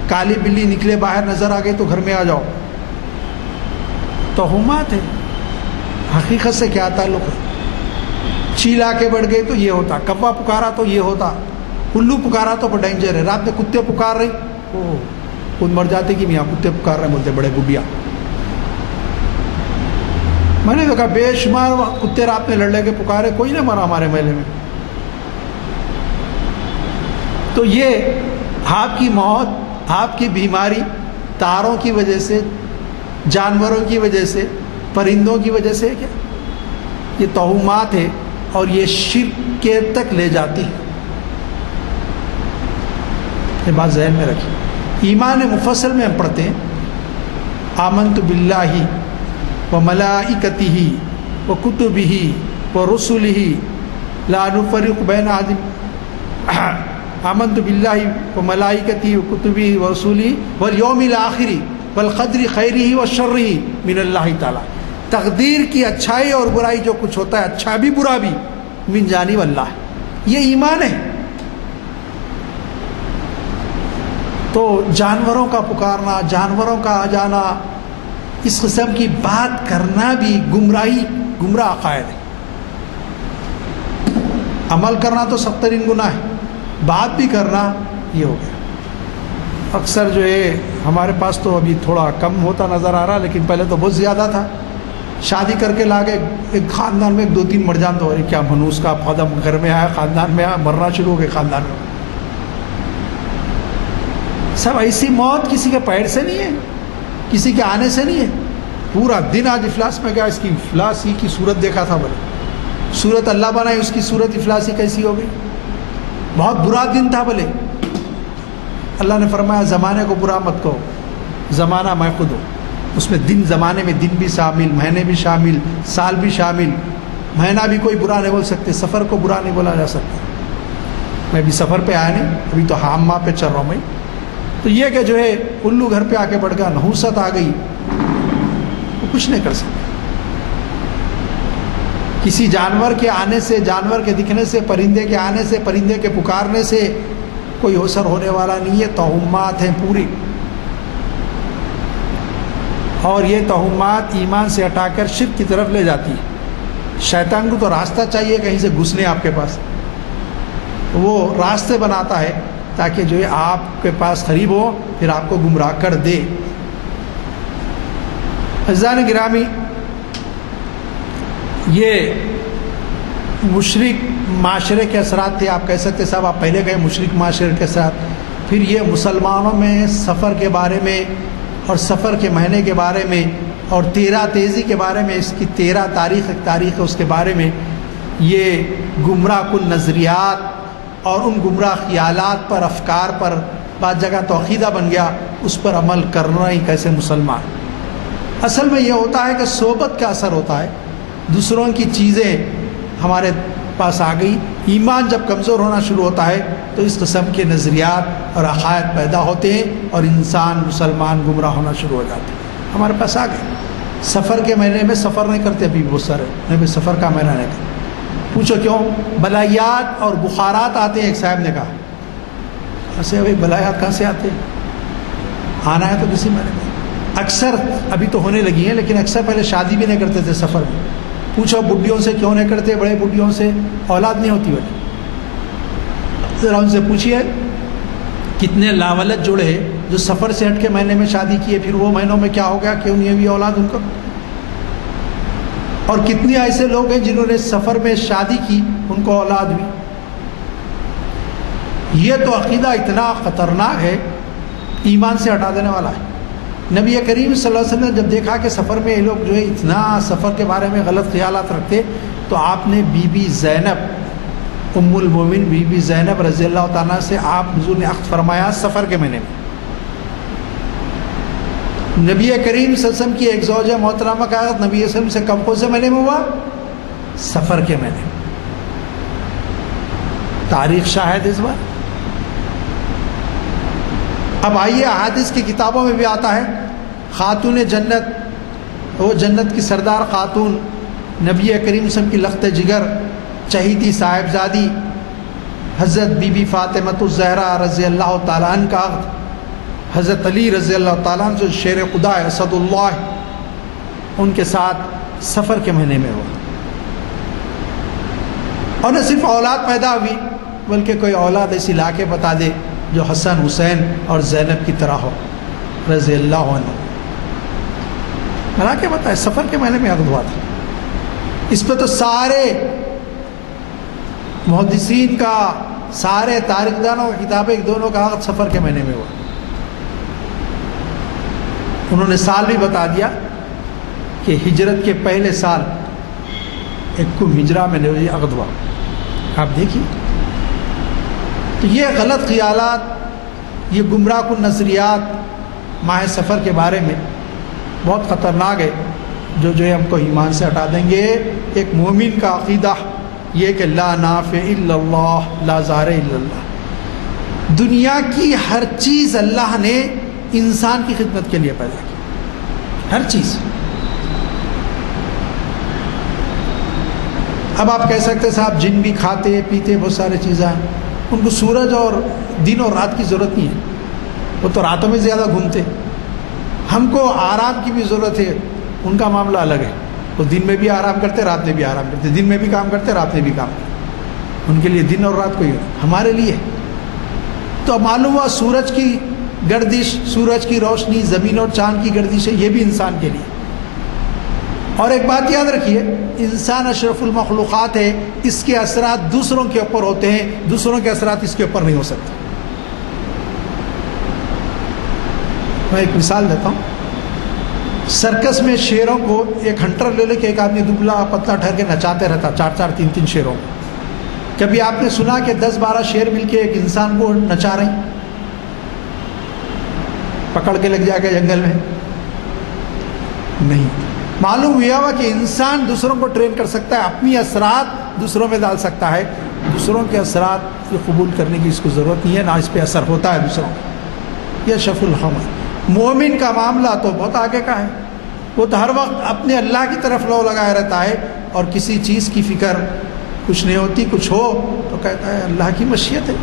کالی بلی نکلے باہر نظر آ گئی تو گھر میں آ جاؤ، توہمات ہے، حقیقت سے کیا تعلق ہے؟ چیل آ کے بڑھ گئی تو یہ ہوتا، کوا پکارا تو یہ ہوتا، الو پکارا تو ڈینجر ہے، رات میں کتے پکار رہی، او خود مر جاتے کہ میاں کتے پکار رہے، بولتے بڑے گبیا۔ میں نے دیکھا بے شمار کتے رات میں لڑ کے پکارے، کوئی نہیں مرا ہمارے محلے میں۔ تو یہ آپ کی موت، آپ کی بیماری تاروں کی وجہ سے، جانوروں کی وجہ سے، پرندوں کی وجہ سے، کیا یہ توہمات ہے اور یہ شرک کے تک لے جاتی ہے۔ یہ بات ذہن میں رکھیں. ایمان مفصل میں ہم پڑھتے ہیں آمنت باللہ و ملائکتہ و کتبہ و رسلہ لا نفرق بین احد آمنت باللہ و ملائکتہ و کتبہ و رسلہ والیوم الآخر والقدر خیرہ و شرہ من اللہ تعالی. تقدیر کی اچھائی اور برائی جو کچھ ہوتا ہے اچھا بھی برا بھی من جانب اللہ. یہ ایمان ہے. تو جانوروں کا پکارنا، جانوروں کا آ جانا، اس قسم کی بات کرنا بھی گمراہ عقائد ہے. عمل کرنا تو سخت ترین گناہ ہے، بات بھی کرنا یہ ہو گیا. اکثر جو ہے ہمارے پاس تو ابھی تھوڑا کم ہوتا نظر آ رہا، لیکن پہلے تو بہت زیادہ تھا. شادی کر کے لا کے ایک خاندان میں 2-3 مر جان تو ارے کیا منوس کا قدم گھر میں آیا، خاندان میں آیا، مرنا شروع ہو گئے خاندان میں. سب ایسی موت کسی کے پیر سے نہیں ہے، کسی کے آنے سے نہیں ہے. پورا دن آج افلاس میں گیا، اس کی افلاسی کی صورت دیکھا تھا. بولے صورت اللہ بنائی، اس کی صورت افلاسی کیسی ہو گئی. بہت برا دن تھا. بولے اللہ نے فرمایا زمانے کو برا مت کہو، زمانہ میں خود ہوں. اس میں دن، زمانے میں دن بھی شامل، مہینے بھی شامل، سال بھی شامل. مہینہ بھی کوئی برا نہیں بول سکتے، سفر کو برا نہیں بولا جا سکتا. میں بھی سفر پہ آیا نہیں، ابھی تو حامہ پہ چل رہا ہوں میں. تو یہ کہ جو ہے الو گھر پہ آ کے بڑھ گیا، نحوست آ گئی، وہ کچھ نہیں کر سکتے. کسی جانور کے آنے سے، جانور کے دکھنے سے، پرندے کے آنے سے، پرندے کے پکارنے سے کوئی اثر ہونے والا نہیں ہے. توہمات ہیں پوری، اور یہ توہمات ایمان سے ہٹا کر شرک کی طرف لے جاتی ہے. شیطان کو تو راستہ چاہیے کہیں سے گھسنے آپ کے پاس، وہ راستے بناتا ہے تاکہ جو ہے آپ کے پاس قریب ہو، پھر آپ کو گمراہ کر دے. عزیزان گرامی، یہ مشرک معاشرے کے اثرات تھے. آپ کہہ سکتے صاحب آپ پہلے گئے مشرک معاشرے کے ساتھ. پھر یہ مسلمانوں میں سفر کے بارے میں اور سفر کے مہینے کے بارے میں اور 13 تیزی کے بارے میں، اس کی 13 تاریخ ہے، اس کے بارے میں یہ گمراہ کن نظریات اور ان گمراہ خیالات پر، افکار پر بعض جگہ تو عقیدہ بن گیا، اس پر عمل کرنا ہی کیسے مسلمان. اصل میں یہ ہوتا ہے کہ صحبت کا اثر ہوتا ہے. دوسروں کی چیزیں ہمارے پاس آ گئی، ایمان جب کمزور ہونا شروع ہوتا ہے تو اس قسم کے نظریات اور عقائد پیدا ہوتے ہیں اور انسان مسلمان گمراہ ہونا شروع ہو جاتے ہیں. ہمارے پاس آ گئے. سفر کے مہینے میں سفر نہیں کرتے ابھی بہت سارے، نہیں بھی سفر کا مہینہ نہیں کرتے. پوچھو کیوں؟ بلایات اور بخارات آتے ہیں. ایک صاحب نے کہا ایسے بھائی بلایات کہاں سے آتے ہیں؟ آنا ہے تو کسی مہینے میں. اکثر ابھی تو ہونے لگی ہیں، لیکن اکثر پہلے شادی بھی نہیں کرتے تھے سفر میں. پوچھو بڈھیوں سے کیوں نہیں کرتے، بڑے بڈھیوں سے اولاد نہیں ہوتی. وجہ ذرا ان سے پوچھیے کتنے لاولد جوڑے جو سفر سے ہٹ کے مہینے میں شادی کیے، پھر وہ مہینوں میں کیا ہو گیا کہ انہیں بھی اولاد ان کو. اور کتنے ایسے لوگ ہیں جنہوں نے سفر میں شادی کی، ان کو اولاد بھی. یہ تو عقیدہ اتنا خطرناک ہے، ایمان سے ہٹا دینے والا ہے. نبی کریم صلی اللہ علیہ وسلم نے جب دیکھا کہ سفر میں یہ لوگ جو ہے اتنا سفر کے بارے میں غلط خیالات رکھتے، تو آپ نے بی بی زینب ام المومن بی بی زینب رضی اللہ تعالیٰ سے آپ حضور نے عقد فرمایا سفر کے مہینے میں. نبی کریم صلی اللہ علیہ وسلم کی ایک زوجہ محترمہ کا عقد نبی صلی اللہ علیہ وسلم سے کب سے مہینے میں ہوا؟ سفر کے مہینے میں. تاریخ شاہد اس بار. اب آئیے احادیث کی کتابوں میں بھی آتا ہے خاتون جنت، وہ جنت کی سردار خاتون نبی کریم صلی اللہ علیہ وسلم کی لخت جگر چہیتی صاحبزادی حضرت بی بی فاطمۃ الزہرا رضی اللہ تعالیٰ عنہ کا عقد حضرت علی رضی اللہ تعالیٰ عنہ جو شیر خدا ہے اسد اللہ، ان کے ساتھ سفر کے مہینے میں ہوا. اور نہ صرف اولاد پیدا ہوئی بلکہ کوئی اولاد ایسی لا کے بتا دے جو حسن حسین اور زینب کی طرح ہو رضی اللہ عنہ. لا کے بتائے سفر کے مہینے میں عقد ہوا تھا. اس پہ تو سارے محدثین کا، سارے تاریخ دانوں کی کتابیں دونوں کا عقد سفر کے مہینے میں ہوا. انہوں نے سال بھی بتا دیا کہ ہجرت کے پہلے سال 1 ہجرہ میں عقد ہوا. آپ دیکھیے تو یہ غلط خیالات یہ گمراہ کن نظریات ماہ سفر کے بارے میں بہت خطرناک ہے، جو ہم کو ایمان سے ہٹا دیں گے۔ ایک مومن کا عقیدہ یہ کہ لا نافع الا اللہ لا ضار الا اللہ، دنیا کی ہر چیز اللہ نے انسان کی خدمت کے لیے پیدا کی، ہر چیز۔ اب آپ کہہ سکتے صاحب جن بھی کھاتے پیتے بہت سارے چیزیں ہیں، ان کو سورج اور دن اور رات کی ضرورت نہیں ہے، وہ تو راتوں میں زیادہ گھومتے۔ ہم کو آرام کی بھی ضرورت ہے، ان کا معاملہ الگ ہے، وہ دن میں بھی آرام کرتے رات میں بھی آرام کرتے، دن میں بھی کام کرتے رات میں بھی کام کرتے، ان کے لیے دن اور رات کوئی، ہمارے لیے تو معلوم ہوا سورج کی گردش، سورج کی روشنی، زمین اور چاند کی گردش ہے، یہ بھی انسان کے لیے۔ اور ایک بات یاد رکھیے، انسان اشرف المخلوقات ہے، اس کے اثرات دوسروں کے اوپر ہوتے ہیں، دوسروں کے اثرات اس کے اوپر نہیں ہو سکتے۔ میں ایک مثال دیتا ہوں، سرکس میں شیروں کو ایک ہنٹر لے کے ایک آدمی دبلا پتلا ٹھہر کے نچاتے رہتا، 4-4 3 شیروں کو۔ کبھی آپ نے سنا کہ 10-12 شیر مل کے ایک انسان کو نچا رہے ہیں؟ پکڑ کے لگ جائے گا جنگل میں؟ نہیں۔ معلوم ہوا کہ انسان دوسروں کو ٹرین کر سکتا ہے، اپنی اثرات دوسروں میں ڈال سکتا ہے، دوسروں کے اثرات کو قبول کرنے کی اس کو ضرورت نہیں ہے، نہ اس پہ اثر ہوتا ہے دوسروں کا۔ یہ شف الحمد۔ مومن کا معاملہ تو بہت آگے کا ہے، وہ تو ہر وقت اپنے اللہ کی طرف لو لگایا رہتا ہے، اور کسی چیز کی فکر کچھ نہیں ہوتی، کچھ ہو تو کہتا ہے اللہ کی مشیت ہے،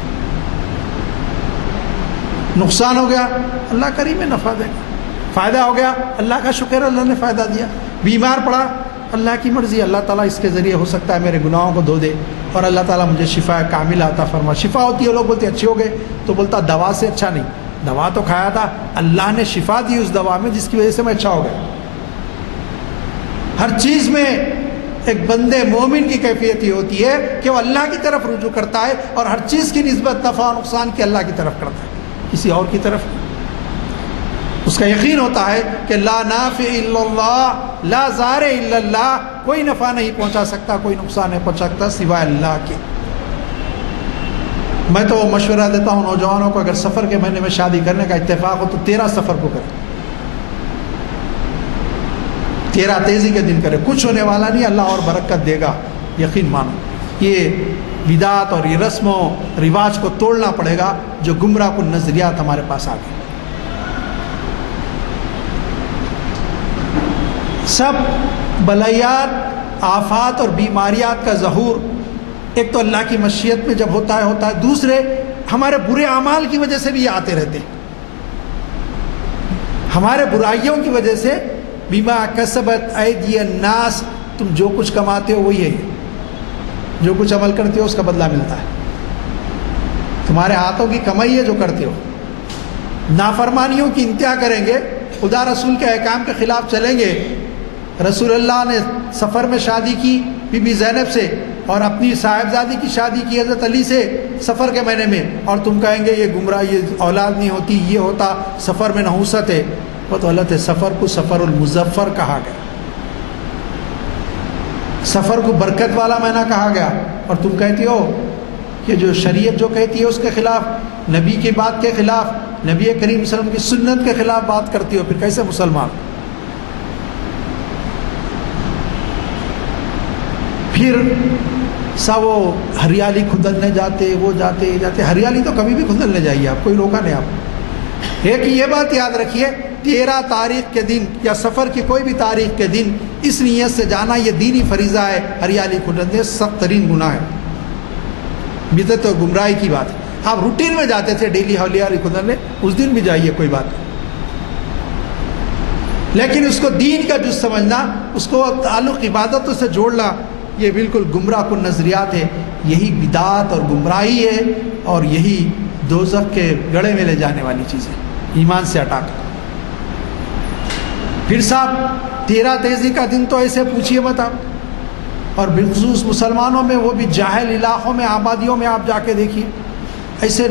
نقصان ہو گیا اللہ کریم ہے نفع دے گا، فائدہ ہو گیا اللہ کا شکر، اللہ نے فائدہ دیا، بیمار پڑا اللہ کی مرضی، اللہ تعالیٰ اس کے ذریعے ہو سکتا ہے میرے گناہوں کو دھو دے اور اللہ تعالیٰ مجھے شفا کامل عطا فرما۔ شفا ہوتی ہے، لوگ بولتے اچھے ہو گئے، تو بولتا دوا سے اچھا نہیں، دوا تو کھایا تھا، اللہ نے شفا دی اس دوا میں جس کی وجہ سے میں اچھا ہو گیا۔ ہر چیز میں ایک بندے مومن کی کیفیت یہ ہوتی ہے کہ وہ اللہ کی طرف رجوع کرتا ہے، اور ہر چیز کی نسبت نفع و نقصان کی اللہ کی طرف کرتا ہے، کسی اور کی طرف نہیں۔ اس کا یقین ہوتا ہے کہ لا نافع الا اللہ لا ضار الا اللہ، کوئی نفع نہیں پہنچا سکتا، کوئی نقصان نہیں پہنچا سکتا سوائے اللہ کے۔ میں تو مشورہ دیتا ہوں نوجوانوں کو، اگر سفر کے مہینے میں شادی کرنے کا اتفاق ہو تو 13 سفر کو کریں، 13 تیزی کے دن کرے، کچھ ہونے والا نہیں، اللہ اور برکت دے گا، یقین مانو۔ یہ بدعت اور یہ رسم و رواج کو توڑنا پڑے گا جو گمراہ کن نظریات ہمارے پاس آ گئے۔ سب بلایات، آفات اور بیماریات کا ظہور ایک تو اللہ کی مشیت میں جب ہوتا ہے، دوسرے ہمارے برے اعمال کی وجہ سے بھی یہ آتے رہتے ہیں، ہمارے برائیوں کی وجہ سے۔ بما کسبت ایدی الناس، تم جو کچھ کماتے ہو وہی ہے، جو کچھ عمل کرتے ہو اس کا بدلہ ملتا ہے، تمہارے ہاتھوں کی کمائی ہے جو کرتے ہو۔ نافرمانیوں کی انتہا کریں گے، خدا رسول کے احکام کے خلاف چلیں گے۔ رسول اللہ نے سفر میں شادی کی بی بی زینب سے، اور اپنی صاحبزادی کی شادی کی حضرت علی سے سفر کے مہینے میں، اور تم کہیں گے یہ گمراہ، یہ اولاد نہیں ہوتی، یہ ہوتا، سفر میں نحوست ہے۔ وہ تو غلط ہے، سفر کو سفر المظفر کہا گیا، سفر کو برکت والا مہینہ کہا گیا، اور تم کہتی ہو کہ جو شریعت جو کہتی ہے اس کے خلاف، نبی کی بات کے خلاف، نبی کریم صلی اللہ علیہ وسلم کی سنت کے خلاف بات کرتی ہو، پھر کیسے مسلمان؟ پھر سب وہ ہریالی کھدلنے جاتے، وہ جاتے، ہریالی تو کبھی بھی کھدلنے جائیے آپ، کوئی روکا نہیں آپ۔ ایک یہ بات یاد رکھیے، 13 تاریخ کے دن یا سفر کی کوئی بھی تاریخ کے دن اس نیت سے جانا یہ دینی فریضہ ہے، ہریالی کھدلنے سخت ترین گناہ ہے، بدعت اور گمراہی کی بات ہے۔ آپ روٹین میں جاتے تھے ڈیلی ہریالی کھدلنے، اس دن بھی جائیے، کوئی بات نہیں، لیکن اس کو دین کا جز سمجھنا، اس کو تعلق عبادتوں سے جوڑنا، یہ بالکل گمراہ کن نظریات ہے، یہی بدعت اور گمراہی ہے، اور یہی دوزخ کے گڑھے میں لے جانے والی چیز ہے، ایمان سے ہٹا کر۔ پھر صاحب 13 تیزی کا دن تو ایسے پوچھیے مت آپ، اور بالخصوص مسلمانوں میں، وہ بھی جاہل علاقوں میں، آبادیوں میں آپ جا کے دیکھیے، ایسے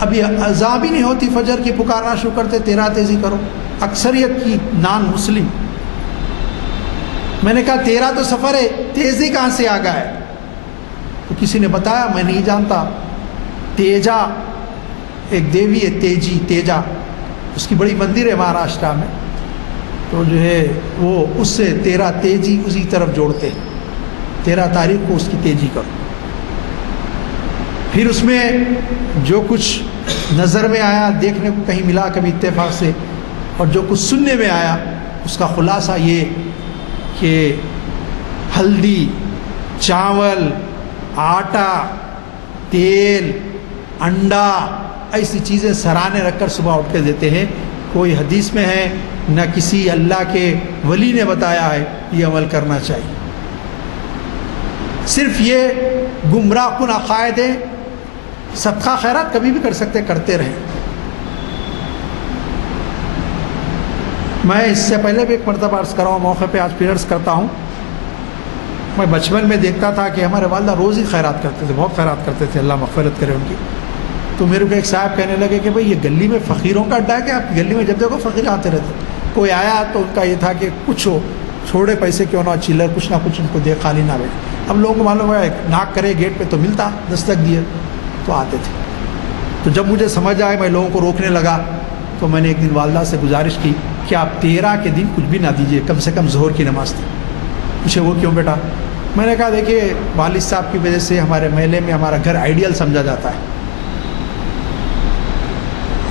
ابھی اذان بھی نہیں ہوتی فجر کی، پکارنا شروع کرتے 13 تیزی کرو، اکثریت کی نان مسلم۔ میں نے کہا 13 تو سفر ہے، تیزی کہاں سے آ گیا ہے؟ تو کسی نے بتایا، میں نہیں جانتا، تیجا ایک دیوی ہے تیجا، اس کی بڑی مندر ہے مہاراشٹرا میں، تو جو ہے وہ اس سے 13 تیجی اسی طرف جوڑتے ہیں، 13 تاریخ کو اس کی تیجی کرو۔ پھر اس میں جو کچھ نظر میں آیا، دیکھنے کو کہیں ملا کبھی اتفاق سے، اور جو کچھ سننے میں آیا، اس کا خلاصہ یہ کہ ہلدی، چاول، آٹا، تیل، انڈا، ایسی چیزیں سرانے رکھ کر صبح اٹھ کے دیتے ہیں۔ کوئی حدیث میں ہے نہ کسی اللہ کے ولی نے بتایا ہے یہ عمل کرنا چاہیے، صرف یہ گمراہ کن عقائد ہے۔ صدقہ خیرات کبھی بھی کر سکتے، کرتے رہیں۔ میں اس سے پہلے بھی ایک مرتبہ عرض کر رہا ہوں، موقع پہ آج پھر عرض کرتا ہوں، میں بچپن میں دیکھتا تھا کہ ہمارے والدہ روز ہی خیرات کرتے تھے، بہت خیرات کرتے تھے، اللہ مغفرت کرے ان کی۔ تو میرے کو ایک صاحب کہنے لگے کہ بھئی یہ گلی میں فقیروں کا اڈا ہے کہ آپ گلی میں جب دیکھو فقیر آتے رہتے، کوئی آیا تو ان کا یہ تھا کہ کچھ ہو، چھوڑے پیسے کیوں نہ، چلر کچھ نہ کچھ ان کو دے، خالی نہ بیٹھے۔ اب لوگوں کو معلوم ہے ناک کرے گیٹ پہ تو ملتا، دستک دیے تو آتے تھے۔ تو جب مجھے سمجھ آئے، میں لوگوں کو روکنے لگا، تو میں نے ایک دن والدہ سے گزارش کی کہ آپ 13 کے دن کچھ بھی نہ دیجیے، کم سے کم ظہر کی نماز تھی۔ پوچھے وہ کیوں بیٹا؟ میں نے کہا دیکھیے والد صاحب کی وجہ سے ہمارے محلے میں ہمارا گھر آئیڈیل سمجھا جاتا ہے،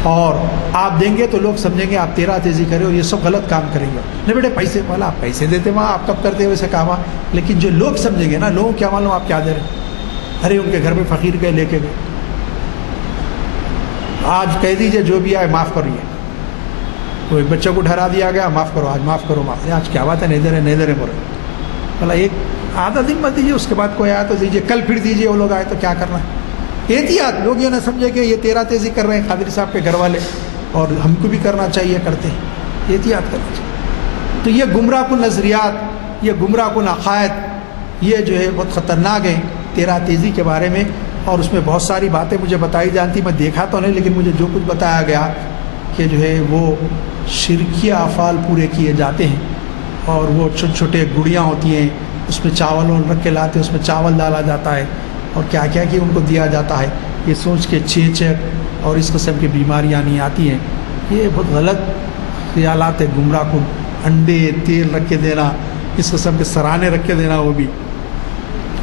اور آپ دیں گے تو لوگ سمجھیں گے آپ 13 تیزی کرے اور یہ سب غلط کام کریں گے۔ نہیں بیٹے پیسے والا، آپ پیسے دیتے وہاں آپ کب کرتے ویسے کام، لیکن جو لوگ سمجھیں گے نا، لوگوں کیا معلوم آپ کیا دے رہے ہیں، ارے ان کے گھر میں فقیر گئے لے کے گئے، آج کہہ دیجئے جو بھی آئے معاف کریے، کوئی بچوں کو ڈھرا دیا گیا معاف کرو، آج معاف کرو، معاف، آج کیا بات ہے، نہیں دے رہے بولے، بولا ایک آدھا دن مت دیجیے، اس کے بعد کوئی آیا تو دیجیے، کل پھر دیجیے، وہ لوگ آئے تو کیا کرنا ہے۔ احتیاط، لوگ یہ نہ سمجھے کہ یہ 13 تیزی کر رہے ہیں قادری صاحب کے گھر والے، اور ہم کو بھی کرنا چاہیے، کرتے ہیں، احتیاط کرنا چاہیے۔ تو یہ گمراہ کن نظریات، یہ گمراہ کن عقائد، یہ جو ہے بہت خطرناک ہیں 13 تیزی کے بارے میں، اور اس میں بہت ساری باتیں مجھے بتائی جانتی، میں دیکھا تو نہیں، لیکن مجھے جو کچھ بتایا گیا کہ جو ہے وہ شرکیہ افعال پورے کیے جاتے ہیں، اور وہ چھوٹے چھوٹے گڑیاں ہوتی ہیں، اس میں چاول رکھ کے لاتے ہیں، اس میں چاول ڈالا جاتا ہے، اور کیا کیا کہ ان کو دیا جاتا ہے، یہ سوچ کے چیچک اور اس قسم کی بیماریاں نہیں آتی ہیں۔ یہ بہت غلط خیالات ہے، گمراہ کن، انڈے تیل رکھ کے دینا، اس قسم کے سرانے رکھ کے دینا، وہ بھی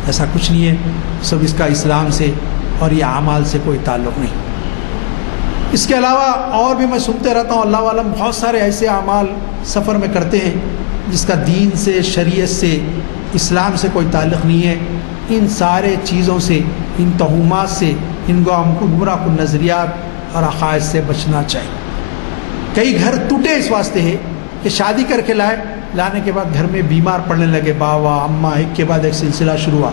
ایسا کچھ نہیں ہے، سب اس کا اسلام سے اور یہ اعمال سے کوئی تعلق نہیں۔ اس کے علاوہ اور بھی میں سنتے رہتا ہوں، اللہ عالم بہت سارے ایسے اعمال سفر میں کرتے ہیں جس کا دین سے، شریعت سے، اسلام سے کوئی تعلق نہیں ہے۔ ان سارے چیزوں سے، ان توہمات سے، ان گمراہ کن نظریات اور عقائد سے بچنا چاہیے۔ کئی گھر ٹوٹے اس واسطے ہے کہ شادی کر کے لانے کے بعد گھر میں بیمار پڑنے لگے، باوا اماں، ایک کے بعد ایک سلسلہ شروع ہوا۔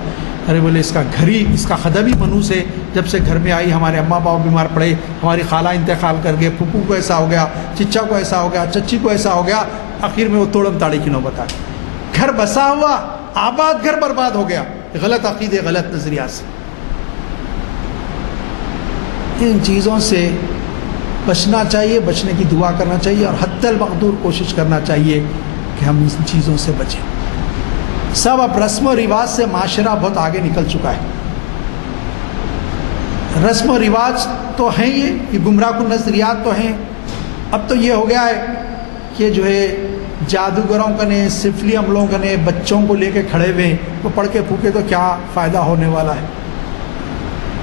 ارے بولے اس کا گھر ہی، اس کا خدم ہی منوس ہے، جب سے گھر میں آئی ہمارے اماں باپ بیمار پڑے، ہماری خالہ انتقال کر گئے، پھپھو کو ایسا ہو گیا، چچا کو ایسا ہو گیا، چچی کو ایسا ہو گیا، آخر میں وہ توڑم تاڑی کی نوبت آ گئی۔ گھر بسا ہوا، آباد گھر برباد ہو گیا، غلط عقیدے، غلط نظریات سے۔ ان چیزوں سے بچنا چاہیے، بچنے کی دعا کرنا چاہیے، اور حتی المقدور کوشش کرنا چاہیے کہ ہم ان چیزوں سے بچیں۔ سب اب رسم و رواج سے معاشرہ بہت آگے نکل چکا ہے۔ رسم و رواج تو ہیں، یہ گمراہ کن نظریات تو ہیں۔ اب تو یہ ہو گیا ہے کہ جو ہے جادوگروں کا نے، سفلی عملوں کا نے بچوں کو لے کے کھڑے ہوئے ہیں، وہ پڑھ کے پھوکے تو کیا فائدہ ہونے والا ہے۔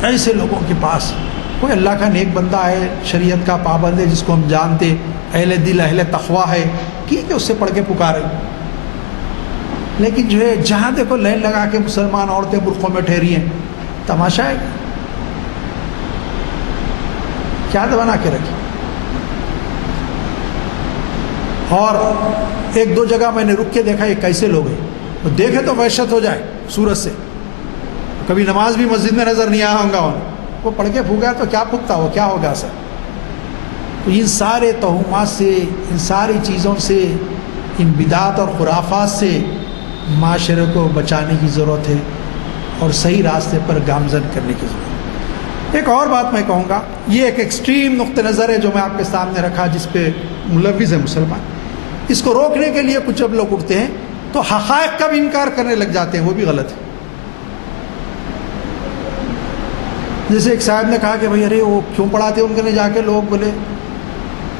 ایسے لوگوں کے پاس کوئی اللہ کا نیک بندہ ہے، شریعت کا پابند ہے، جس کو ہم جانتے، اہل دل اہل تقویٰ ہے، ٹھیک ہے، اس سے پڑھ کے پکارے۔ لیکن جو ہے جہاں دیکھو لائن لگا کے مسلمان عورتیں برقعوں میں ٹھہری ہیں، تماشا ہے، کیا بنا کے رکھی۔ اور ایک دو جگہ میں نے رک کے دیکھا یہ کیسے لوگ ہیں، تو دیکھے تو وحشت ہو جائے صورت سے۔ کبھی نماز بھی مسجد میں نظر نہیں آیا ہوں گا، وہ پڑھ کے پھونکا تو کیا پھونکتا، وہ کیا ہوگا سر۔ تو ان سارے توہمات سے، ان ساری چیزوں سے، ان بدعات اور خرافات سے معاشرے کو بچانے کی ضرورت ہے، اور صحیح راستے پر گامزن کرنے کی ضرورت ہے۔ ایک اور بات میں کہوں گا، یہ ایک ایکسٹریم نقطہ نظر ہے جو میں آپ کے سامنے رکھا، جس پہ ملوث ہے مسلمان۔ اس کو روکنے کے لیے کچھ اب لوگ اٹھتے ہیں تو حقائق کا بھی انکار کرنے لگ جاتے ہیں، وہ بھی غلط ہے۔ جیسے ایک صاحب نے کہا کہ بھائی ارے وہ کیوں پڑھاتے ہیں ان کے جا کے لوگ بولے.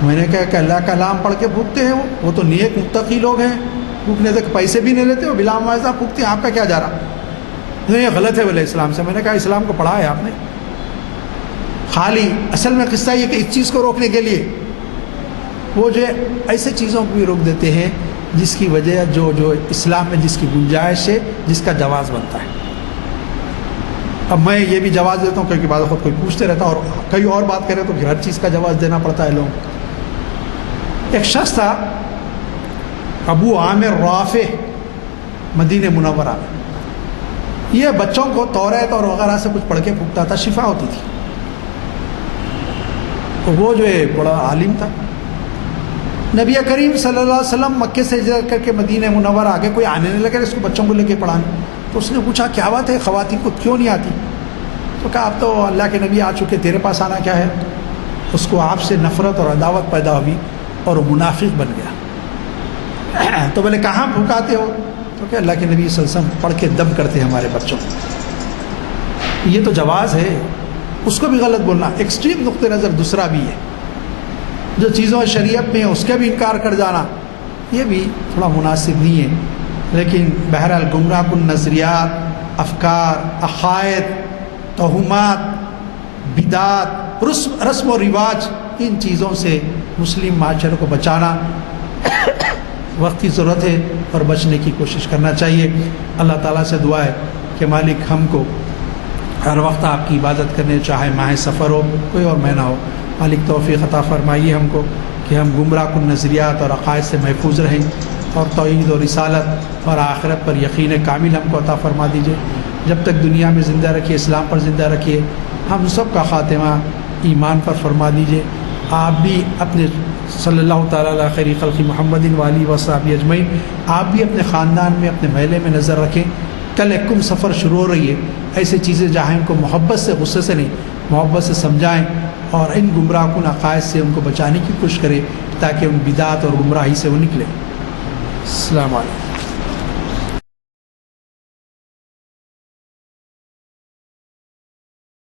میں نے کہا کہ اللہ کا کلام پڑھ کے پھونکتے ہیں وہ تو نیک متقی لوگ ہیں, پھونکنے تک پیسے بھی نہیں لیتے, وہ بلا معاوضہ پھونکتے ہیں, آپ کا کیا جا رہا؟ نہیں یہ غلط ہے بولے اسلام سے. میں نے کہا اسلام کو پڑھا ہے آپ نے؟ خالی اصل میں قصہ یہ کہ اس چیز کو روکنے کے لیے وہ جو ہے ایسے چیزوں کو بھی روک دیتے ہیں جس کی وجہ جو اسلام میں جس کی گنجائش ہے, جس کا جواز بنتا ہے. اب میں یہ بھی جواز دیتا ہوں کیونکہ بعض وقت کوئی پوچھتے رہتا اور کئی اور بات کرے تو پھر ہر چیز کا جواز دینا پڑتا ہے لوگوں کو. ایک شخص تھا ابو عامر رافع مدینہ منورہ میں, یہ بچوں کو توریت اور وغیرہ سے کچھ پڑھ کے پھونکتا تھا, شفا ہوتی تھی. وہ جو ہے بڑا عالم تھا. نبی کریم صلی اللہ علیہ وسلم مکے سے ہجرت کر کے مدینہ منورہ آگے کوئی آنے نہیں لگے اس کو بچوں کو لے کے پڑھانے. تو اس نے پوچھا کیا بات ہے خواتین کو کیوں نہیں آتی؟ تو کہا اب تو اللہ کے نبی آ چکے, تیرے پاس آنا کیا ہے؟ اس کو آپ سے نفرت اور عداوت پیدا ہوئی اور وہ منافق بن گیا. تو بولے کہاں پھونکاتے ہو؟ تو کہ اللہ کے نبی صلی اللہ علیہ وسلم پڑھ کے دم کرتے ہیں ہمارے بچوں کو. یہ تو جواز ہے, اس کو بھی غلط بولنا. ایکسٹریم نقطۂ نظر دوسرا بھی ہے, جو چیزوں شریعت میں اس کے بھی انکار کر جانا یہ بھی تھوڑا مناسب نہیں ہے. لیکن بہرحال گمراہ کن نظریات, افکار, عقائد, توہمات, بدعات, رسم و رواج, ان چیزوں سے مسلم معاشرے کو بچانا وقت کی ضرورت ہے اور بچنے کی کوشش کرنا چاہیے. اللہ تعالیٰ سے دعا ہے کہ مالک ہم کو ہر وقت آپ کی عبادت کرنے, چاہے ماہ سفر ہو کوئی اور مہینہ ہو, مالک توفیق عطا فرمائیے ہم کو کہ ہم گمراہ کن نظریات اور عقائد سے محفوظ رہیں اور توحید و رسالت اور آخرت پر یقین کامل ہم کو عطا فرما دیجیے. جب تک دنیا میں زندہ رکھیے, اسلام پر زندہ رکھیے, ہم سب کا خاتمہ ایمان پر فرما دیجیے. آپ بھی اپنے صلی اللہ تعالیٰ علیہ خیر خلق محمد والی وصحبہ اجمعین, آپ بھی اپنے خاندان میں اپنے محلے میں نظر رکھیں. کل ایک کم سفر شروع ہو رہی ہے, ایسی چیزیں جہاں ان کو محبت سے, غصے سے نہیں, محبت سے سمجھائیں اور ان گمراہ کن عقائد سے ان کو بچانے کی کوشش کریں تاکہ ان بدعات اور گمراہی سے وہ نکلے. السلام علیکم.